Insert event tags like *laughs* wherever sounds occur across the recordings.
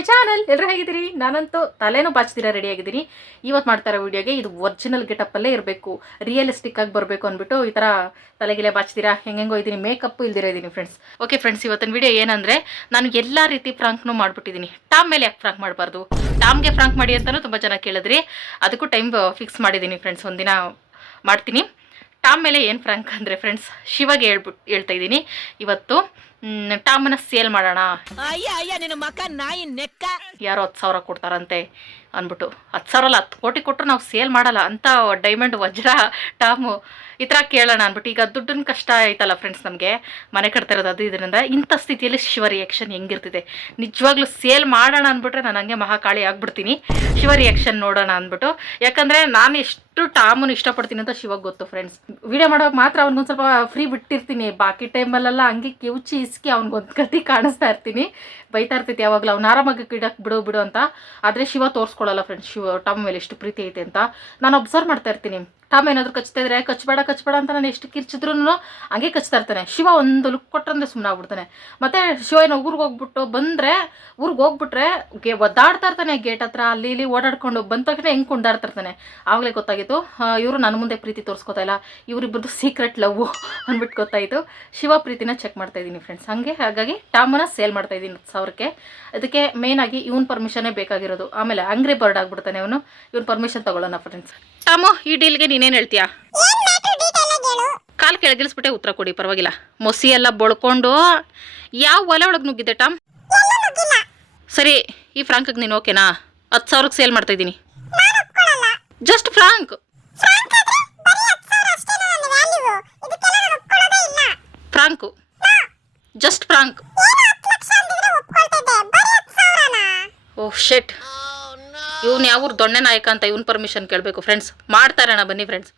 My channel. ಎಲ್ಲರೂ ಹೇಗಿದ್ದೀರಿ? ನಾನಂತೂ ತಲೆನೂ ಬಾಚ್ತೀರಾ ರೆಡಿ ಆಗಿದ್ದೀನಿ. ಇವತ್ತು ಮಾಡ್ತಾರೆ ವೀಡಿಯೋಗೆ ಇದು ಒರಿಜಿನಲ್ ಗೆಟಪ್ಪಲ್ಲೇ ಇರಬೇಕು. ರಿಯಲಿಸ್ಟಿಕ್ ಆಗಿ ಬರಬೇಕು ಅಂದ್ಬಿಟ್ಟು ಈ ಥರ ತಲೆಗಿಲೆ ಬಾಚ್ತೀರಾ? ಹೆಂಗೆಂಗೋ ಇದ್ದೀನಿ ಮೇಕಪ್ ಇಲ್ದಿರ ಇದ್ದೀನಿ ಫ್ರೆಂಡ್ಸ್ ಓಕೆ ಫ್ರೆಂಡ್ಸ್ ಇವತ್ತಿನ ವಿಡಿಯೋ ಏನಂದರೆ ನಾನು ಎಲ್ಲ ರೀತಿ ಫ್ರಾಂಕ್ನೂ ಮಾಡಿಬಿಟ್ಟಿದ್ದೀನಿ. ಟಾಮ್ ಮೇಲೆ ಯಾಕೆ ಫ್ರಾಂಕ್ ಮಾಡಬಾರ್ದು? ಟಾಮ್ಗೆ ಫ್ರಾಂಕ್ ಮಾಡಿ ಅಂತಲೂ ತುಂಬ ಜನ ಕೇಳಿದ್ರಿ. ಅದಕ್ಕೂ ಟೈಮ್ ಫಿಕ್ಸ್ ಮಾಡಿದ್ದೀನಿ ಫ್ರೆಂಡ್ಸ್ ಒಂದಿನ ಮಾಡ್ತೀನಿ. ಟಾಮ್ ಮೇಲೆ ಏನು ಫ್ರಾಂಕ್ ಅಂದರೆ ಫ್ರೆಂಡ್ಸ್ ಶಿವಗೆ ಹೇಳ್ಬಿಟ್ಟು ಹೇಳ್ತಾ ಇದ್ದೀನಿ. ಇವತ್ತು ಟಾಮನ್ನ ಸೇಲ್ ಮಾಡೋಣ. ಅಯ್ಯ ಅಯ್ಯ ನಿನ್ನ ಮಕ ನಾಯಿ ನೆಕ್ಕ. ಯಾರೋ ಹತ್ತು ಸಾವಿರ ಕೊಡ್ತಾರಂತೆ ಅಂದ್ಬಿಟ್ಟು. ಹತ್ತು ಸಾವಿರ ಅಲ್ಲ ಹತ್ತು ಕೋಟಿ ಕೊಟ್ಟರು ನಾವು ಸೇಲ್ ಮಾಡಲ್ಲ. ಅಂತ ಡೈಮಂಡ್ ವಜ್ರ ಟಾಮು ಈ ಥರ ಕೇಳೋಣ ಅಂದ್ಬಿಟ್ಟು. ಈಗ ದುಡ್ಡಿನ ಕಷ್ಟ ಆಯ್ತಲ್ಲ ಫ್ರೆಂಡ್ಸ್ ನಮಗೆ. ಮನೆ ಕಟ್ತಾ ಇರೋದು ಅದು ಇದರಿಂದ. ಇಂಥ ಸ್ಥಿತಿಯಲ್ಲಿ ಶಿವ ರಿಯಾಕ್ಷನ್ ಹೆಂಗಿರ್ತಿದೆ? ನಿಜವಾಗ್ಲೂ ಸೇಲ್ ಮಾಡೋಣ ಅಂದ್ಬಿಟ್ರೆ ನಾನು ಹಂಗೆ ಮಹಾಕಾಳಿ ಆಗ್ಬಿಡ್ತೀನಿ. ಶಿವ ರಿಯಾಕ್ಷನ್ ನೋಡೋಣ ಅಂದ್ಬಿಟ್ಟು. ಯಾಕಂದರೆ ನಾನು ಎಷ್ಟು ಟಾಮನ್ನು ಇಷ್ಟಪಡ್ತೀನಿ ಅಂತ ಶಿವಾಗ ಗೊತ್ತು ಫ್ರೆಂಡ್ಸ್ ವಿಡಿಯೋ ಮಾಡೋಕೆ ಮಾತ್ರ ಅವ್ನಿಗೊಂದು ಸ್ವಲ್ಪ ಫ್ರೀ ಬಿಟ್ಟಿರ್ತೀನಿ. ಬಾಕಿ ಟೈಮಲ್ಲೆಲ್ಲ ಹಂಗೆ ಕಿವುಚಿ ಇಸ್ಕಿ ಅವ್ನಿಗೊಂದು ಗತಿ ಕಾಣಿಸ್ತಾ ಇರ್ತೀನಿ. ಬೈತಾ ಇರ್ತೈತಿ ಯಾವಾಗಲೂ. ಅವ್ನು ಆರಾಮಾಗಿ ಗಿಡಕ್ಕೆ ಬಿಡು ಬಿಡು ಅಂತ. ಆದರೆ ಶಿವ ತೋರಿಸ್ಕೊಳ್ಳಲ್ಲ ಫ್ರೆಂಡ್ಸ್ ಶಿವ, ಟಾಮ್ ಮೇಲೆ ಎಷ್ಟು ಪ್ರೀತಿ ಐತೆ ಅಂತ. ನಾನು ಅಬ್ಸರ್ವ್ ಮಾಡ್ತಾ ಇರ್ತೀನಿ. ಟಾಮ್ ಏನಾದರೂ ಕಚ್ತಾ ಇದ್ರೆ ಕಚ್ಬೇಡ ಕಚ್ಬೇಡ ಅಂತ ನಾನು ಎಷ್ಟು ಕಿರ್ಚಿದ್ರು ಹಂಗೆ ಕಚ್ತಾ ಇರ್ತಾನೆ. ಶಿವ ಒಂದು ಲುಕ್ ಕೊಟ್ಟಂದ್ರೆ ಸುಮ್ಮನೆ ಆಗ್ಬಿಡ್ತಾನೆ ಮತ್ತೆ ಶಿವ ಏನೋ ಊರಿಗೆ ಹೋಗ್ಬಿಟ್ಟು ಬಂದರೆ, ಊರಿಗೆ ಹೋಗ್ಬಿಟ್ರೆ ಗೆ ಒದ್ದಾಡ್ತಾ ಇರ್ತಾನೆ ಗೇಟ್ ಹತ್ರ, ಅಲ್ಲಿ ಇಲ್ಲಿ ಓಡಾಡ್ಕೊಂಡು ಬಂದ ತಕ್ಷಣ ಹೆಂಗೆ ಕುಂಡಾಡ್ತಾ ಇರ್ತಾನೆ. ಆವಾಗಲೇ ಗೊತ್ತಾಗಿತ್ತು ಇವರು ನನ್ನ ಮುಂದೆ ಪ್ರೀತಿ ತೋರಿಸ್ಕೊತಾ ಇಲ್ಲ. ಇವರಿಬ್ಬರದ್ದು ಸೀಕ್ರೆಟ್ ಲವ್ ಅಂದ್ಬಿಟ್ಟು ಗೊತ್ತಾಯಿತು. ಶಿವ ಪ್ರೀತಿನ ಚೆಕ್ ಮಾಡ್ತಾ ಇದ್ದೀನಿ ಫ್ರೆಂಡ್ಸ್ ಹಂಗೆ, ಹಾಗಾಗಿ ಟಾಮನ್ನ ಸೇಲ್ ಮಾಡ್ತಾ ಇದ್ದೀನಿ ಸಾವಿರಕ್ಕೆ. ಅದಕ್ಕೆ ಮೇನ್ ಆಗಿ ಇವನ್ ಪರ್ಮಿಷನ್ನೇ ಬೇಕಾಗಿರೋದು. ಆಮೇಲೆ ಅಂಗ್ರಿ ಬರ್ಡ್ ಆಗ್ಬಿಡ್ತಾನೆ ಅವನು. ಇವನ್ ಪರ್ಮಿಷನ್ ತಗೊಳ್ಳೋಣ ಫ್ರೆಂಡ್ಸ್ ಟಾಮು ಈ ಡೀಲ್ಗೆ ನೀನೇನು ಹೇಳ್ತೀಯಾ? ಕಾಲು ಕೆಳಗಿಳಿಸ್ಬಿಟ್ಟೆ ಉತ್ತರ ಕೊಡಿ ಪರವಾಗಿಲ್ಲ. ಮೊಸಿ ಎಲ್ಲ ಬಳ್ಕೊಂಡು ಯಾವ ಒಲೆ ಒಳಗೆ ನುಗ್ಗಿದ್ದೆ ಟಾಮ್? ಸರಿ ಈ ಫ್ರಾಂಕ್ಗೆ ನೀನು ಓಕೆನಾ? ಹತ್ತು ಸಾವಿರಕ್ಕೆ ಸೇಲ್ ಮಾಡ್ತಾ ಇದ್ದೀನಿ. Just prank! Prank just prank. Oh shit. ಇವನು ಯಾವ ದೊಣ್ಣೆ ನಾಯಕ ಅಂತ ಇವನ್ ಪರ್ಮಿಷನ್ ಕೇಳಬೇಕು ಫ್ರೆಂಡ್ಸ್ ಮಾಡ್ತಾರಣ ಬನ್ನಿ ಫ್ರೆಂಡ್ಸ್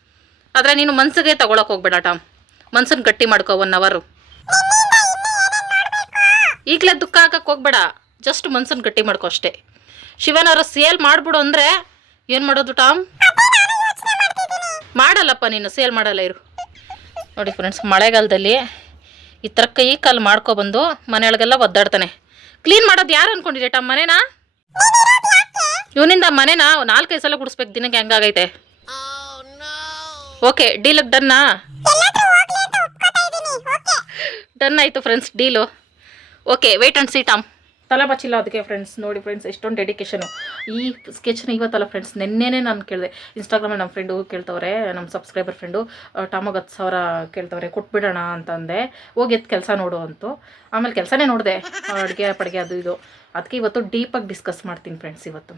ಆದರೆ ನೀನು ಮನ್ಸಿಗೆ ತಗೊಳಕ್ಕೆ ಹೋಗ್ಬೇಡ ಟಾಮ್ ಮನ್ಸನ್ನು ಗಟ್ಟಿ ಮಾಡ್ಕೋ ಒನ್ ಅವರು ಈಗಲೇ ದುಃಖ ಹಾಕಕ್ಕೆ ಹೋಗ್ಬೇಡ. ಜಸ್ಟ್ ಮನ್ಸನ್ನು ಗಟ್ಟಿ ಮಾಡ್ಕೋ ಅಷ್ಟೇ. ಶಿವನವ್ರ ಸೇಲ್ ಮಾಡ್ಬಿಡು ಅಂದರೆ ಏನು ಮಾಡೋದು ಟಾಮ್? ಮಾಡಲ್ಲಪ್ಪ ನೀನು ಸೇಲ್ ಮಾಡಲ್ಲ ಇರು. ನೋಡಿ ಫ್ರೆಂಡ್ಸ್ ಮಳೆಗಾಲದಲ್ಲಿ ಈ ಥರ ಕೈ ಕಾಲು ಮಾಡ್ಕೊಬಂದು ಮನೆಯೊಳಗೆಲ್ಲ ಒದ್ದಾಡ್ತಾನೆ. ಕ್ಲೀನ್ ಮಾಡೋದು ಯಾರು ಅನ್ಕೊಂಡಿದೆ ಟಾಮ್, ಮನೇನಾ? ಇವನಿಂದ ಮನೆನ ನಾಲ್ಕೈದು ಸಲ ಗುಡಿಸ್ಬೇಕು, ದಿನಕ್ಕೆ ಹೆಂಗಾಗೈತೆ? ಓಕೆ ಡೀಲ್ ಡನ್ನಾ ಡನ್ ಆಯಿತು friends deal okay wait and see Tom ತಲೆ ಬಚ್ಚಿಲ್ಲ ಅದಕ್ಕೆ ಫ್ರೆಂಡ್ಸ್ ನೋಡಿ ಫ್ರೆಂಡ್ಸ್ ಎಷ್ಟೊಂದು ಡೆಡಿಕೇಶನು ಈ ಸ್ಕೆಚ್ನ ಇವತ್ತಲ್ಲ ಫ್ರೆಂಡ್ಸ್ ನೆನ್ನೆನೇ ನಾನು ಕೇಳಿದೆ. ಇನ್ಸ್ಟಾಗ್ರಾಮಲ್ಲಿ ನಮ್ಮ ಫ್ರೆಂಡು ಕೇಳ್ತವ್ರೆ ನಮ್ಮ ಸಬ್ಸ್ಕ್ರೈಬರ್ ಫ್ರೆಂಡು ಟಾಮಾಗ ಹತ್ತು ಸಾವಿರ ಕೇಳ್ತವ್ರೆ, ಕೊಟ್ಬಿಡೋಣ ಅಂತಂದೆ ಹೋಗಿ ಎದ್ದು ಕೆಲಸ ನೋಡು ಅಂತು. ಆಮೇಲೆ ಕೆಲಸನೇ ನೋಡಿದೆ. ಅಡುಗೆ, ಪಡುಗೆ, ಅದು ಇದು. ಅದಕ್ಕೆ ಇವತ್ತು ಡೀಪಾಗಿ ಡಿಸ್ಕಸ್ ಮಾಡ್ತೀನಿ ಫ್ರೆಂಡ್ಸ್ ಇವತ್ತು.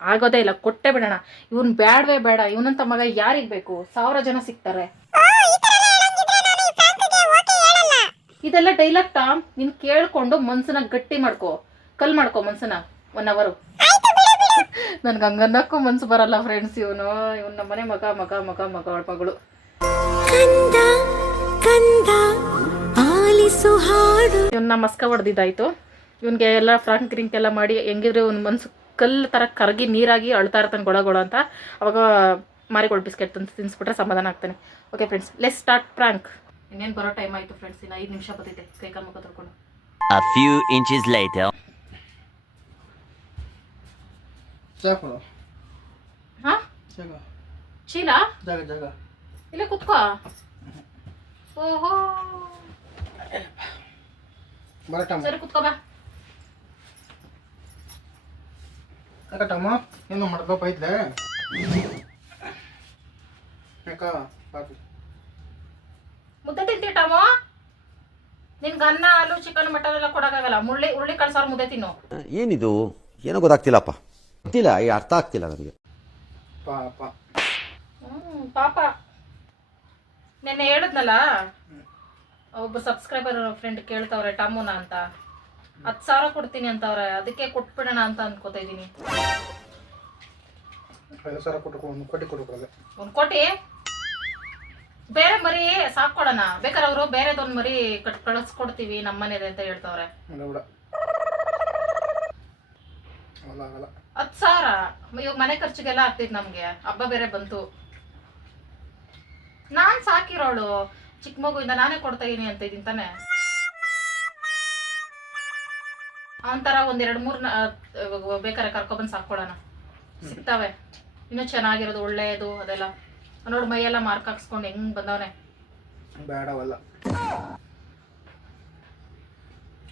ಆಗೋದೇ ಇಲ್ಲ, ಕೊಟ್ಟೆ ಬಿಡೋಣ. ಇವನು ಬೇಡವೇ ಬೇಡ. ಇವನಂತ ಮಗ ಯಾರಿಗೆ ಬೇಕು? ಸಾವಿರ ಜನ ಸಿಗ್ತಾರೆ. ಇದೆಲ್ಲ ಡೈಲಾಗ್ ಟಾಮ್ ನೀನು ಕೇಳ್ಕೊಂಡು ಮನ್ಸನ್ನ ಗಟ್ಟಿ ಮಾಡ್ಕೋ. ಕಲ್ ಮಾಡ್ಕೊ ಮನ್ಸನ್ನ ಒನ್ ಅವರು ನನ್ಗೆ ಹಂಗನ್ನಕ್ಕೂ ಮನ್ಸು ಬರಲ್ಲ ಫ್ರೆಂಡ್ಸ್ ಇವನು. ಇವನ್ ನಮ್ಮನೆ ಮಗ ಮಗ ಮಗ ಮಗ ಮಗಳು. ಕಂದ ಕಂದ ಆಲಿಸು ಹಾಡು. ಇವನ್ನ ಮಸ್ಕ ಹೊಡೆದಿದ್ದಾಯ್ತು. ಇವನ್ಗೆ ಎಲ್ಲ ಫ್ರಾಂಕ್ ಗ್ರಿಂಕ್ ಎಲ್ಲ ಮಾಡಿ ಹೆಂಗಿದ್ರೆ ಒಂದು ಮನ್ಸು ಕಲ್ ಥರ ಕರಗಿ ನೀರಾಗಿ ಅಳ್ತಾ ಇರ್ತಾನೆ ಗೊಳ ಗೊಳ ಅಂತ. ಅವಾಗ ಮಾರಿಗೋಳ್ ಬಿಸ್ಕೆಟ್ ತಂದು ತಿನ್ಸ್ಬಿಟ್ರೆ ಸಮಾಧಾನ ಆಗ್ತಾನೆ. Okay friends let's start prank ಇನ್ನೇನು ಬರೋ ಟೈಮ್ ಆಯಿತು ಫ್ರೆಂಡ್ಸ್ ಇನ್ನು ಐದು ನಿಮಿಷ ಬರ್ತೈತೆ. ಕೈ ಕಾಲು ಮುಖ ತೊಳ್ಕೊಂಡು. A few inches later. ಜಾಗ. ಕೊಡು ಹಾಂ? ಜಾಗ. ಚೀಲ? ಜಾಗ ಜಾಗ. ಇಲ್ಲೇ ಕುತ್ಕೋ. ಓಹೋ. ಬರಟಮ್ಮ ಸರಿ ಕುತ್ಕೋ ಬಾ. ಯಾಕಟಮ್ಮ ಏನು ಮಾಡ್ಕೋಪ ಐತ್ಲೆ ಯಾಕ? ಪಾಪಿ ಮುದ್ದೆ ತಿಂತೀವಿ ಟಾಮು? ನಿನ್ಗೆ ಅನ್ನ ಆಲೂ ಚಿಕನ್ ಮಟನ್ ಎಲ್ಲ ಕೊಡೋಕ್ಕಾಗಲ್ಲ. ಮುಳ್ಳಿ ಉರುಳಿ ಕಳ್ಸಾರು ಮುದ್ದೆ ತಿನ್ನು. ಏನಿದು? ಏನೋ ಗೊತ್ತಾಗ್ತಿಲ್ಲಪ್ಪ. ಗೊತ್ತಿಲ್ಲ ಈ ಅರ್ಥ ಆಗ್ತಿಲ್ಲ ನನಗೆ. ಪಾಪ. ಹ್ಮ್ ಪಾಪ. ನೆನ್ನೆ ಹೇಳಿದ್ನಲ್ಲ ಒಬ್ಬ ಸಬ್ಸ್ಕ್ರೈಬರ್ ಫ್ರೆಂಡ್ ಕೇಳ್ತಾವ್ರೆ ಟಮ್ಮುನ ಅಂತ. ಹತ್ತು ಸಾವಿರ ಕೊಡ್ತೀನಿ ಅಂತವ್ರೆ ಅದಕ್ಕೆ ಕೊಟ್ಬಿಡೋಣ ಅಂತ ಅನ್ಕೋತಾ ಇದ್ದೀನಿ. ಐದು ಸಾವಿರ ಕೊಟ್ಟು ಒಂದು ಕೋಟಿ ಕೊಟ್ಟು ಕೊಡೋದು ಒಂದು ಕೋಟಿ? ಬೇರೆ ಮರಿ ಸಾಕೊಡೋಣ ಬೇಕಾದ್ರೆ ಅವರು ಬೇರೆದೊಂದು ಮರಿ ಕಟ್ ಕಳಿಸ್ಕೊಡ್ತೀವಿ ನಮ್ಮ ಮನೇಲಿ ಅಂತ ಹೇಳ್ತಾವ್ರೆ. ಇಲ್ಲ ಬಿಡ. ಅಲ್ಲ ಆಗಲ್ಲ ಹತ್ತು ಸಾವಿರ ಇವಾಗ ಮನೆ ಖರ್ಚಿಗೆಲ್ಲ ಆಗ್ತೈತೆ ನಮಗೆ. ಹಬ್ಬ ಬೇರೆ ಬಂತು. ನಾನ್ ಸಾಕಿರೋಳು. ಚಿಕ್ಕ ಮಗುವಿಂದ ನಾನೇ ಕೊಡ್ತಾ ಇದೀನಿ ಅಂತ ಇದೀನಿ ತಾನೆ. ಅವಂತರ ಒಂದೆರಡು ಒಂದ್ ಎರಡು ಮೂರು ಬೇಕಾರೆ ಕರ್ಕೊಬಂದು ಸಾಕೊಳ್ಳೋಣ ಸಿಗ್ತವೆ. ಇನ್ನು ಚೆನ್ನಾಗಿರೋದು ಒಳ್ಳೆಯದು ಅದೆಲ್ಲ. ನೋಡು ಮೈಯೆಲ್ಲ ಮಾರ್ಕ್ ಹಾಕ್ಸ್ಕೊಂಡು ಹೆಂಗ್ ಬಂದವನೆ. ಬೇಡವಲ್ಲ.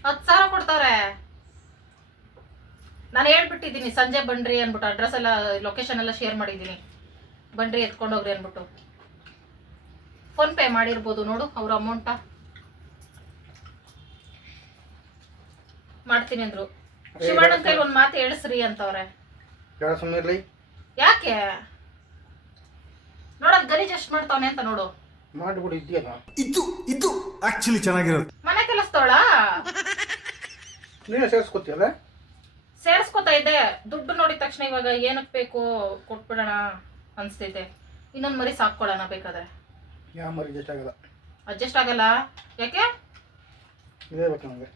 ಹತ್ತು ಸಾವಿರ ಕೊಡ್ತಾವ್ರೆ ನಾನು ಹೇಳ್ಬಿಟ್ಟಿದ್ದೀನಿ ಸಂಜೆ ಬನ್ರಿ ಅನ್ಬಿಟ್ಟು ಅಡ್ರೆಸ್ ಎಲ್ಲ ಲೊಕೇಶನ್ ಎಲ್ಲ ಶೇರ್ ಮಾಡಿದ್ದೀನಿ. ಬನ್ರಿ ಎತ್ಕೊಂಡೋಗ್ರಿ ಅನ್ಬಿಟ್ಟು ಫೋನ್ ಪೇ ಮಾಡಿರ್ಬೋದು ನೋಡು ಅವ್ರ ಅಮೌಂಟ ಮಾಡ್ತೀನಿ ಅಂದ್ರು. ಶಿವಣ್ಣನ ಕೈಲಿ ಒಂದ್ ಮಾತು ಹೇಳಿಸ್ರಿ ಅಂತವ್ರೆ. ಯಾಕೆ? ನೋಡಕ್ ಗಲೀಜ್ ಎಷ್ಟ್ ಮಾಡ್ತಾವನೆ ಅಂತ ನೋಡು. ಮಾಡಿಬಿಡು ಇದೆಯಲ್ಲ. ಇದು ಇದು ಆಕ್ಚುಲಿ ಚೆನ್ನಾಗಿರೋದು. ಮನೆ ಕೆಲಸದವಳ? ನೀನೇ ಸೇರಿಸ್ಕೊತೀಯಲ್ಲ? ಸೇರಿಸ್ಕೊತಾ ಇದ್ದೆ ದುಡ್ಡು ನೋಡಿದ ತಕ್ಷಣ ಇವಾಗ ಏನಕ್ಕೆ ಬೇಕು ಕೊಟ್ಬಿಡೋಣ ಅನ್ಸ್ತೈತೆ ಇನ್ನೊಂದು ಮರಿ ಸಾಕ್ಕೊಳ್ಳೋಣ ಬೇಕಾದ್ರೆ. ಯಾವ ಮರಿ ಅಡ್ಜಸ್ಟ್ ಆಗಲ್ಲ. ಅಡ್ಜಸ್ಟ್ ಆಗಲ್ಲ? ಯಾಕೆ? ಇದೇ ಬೇಕು ನಮಗೆ.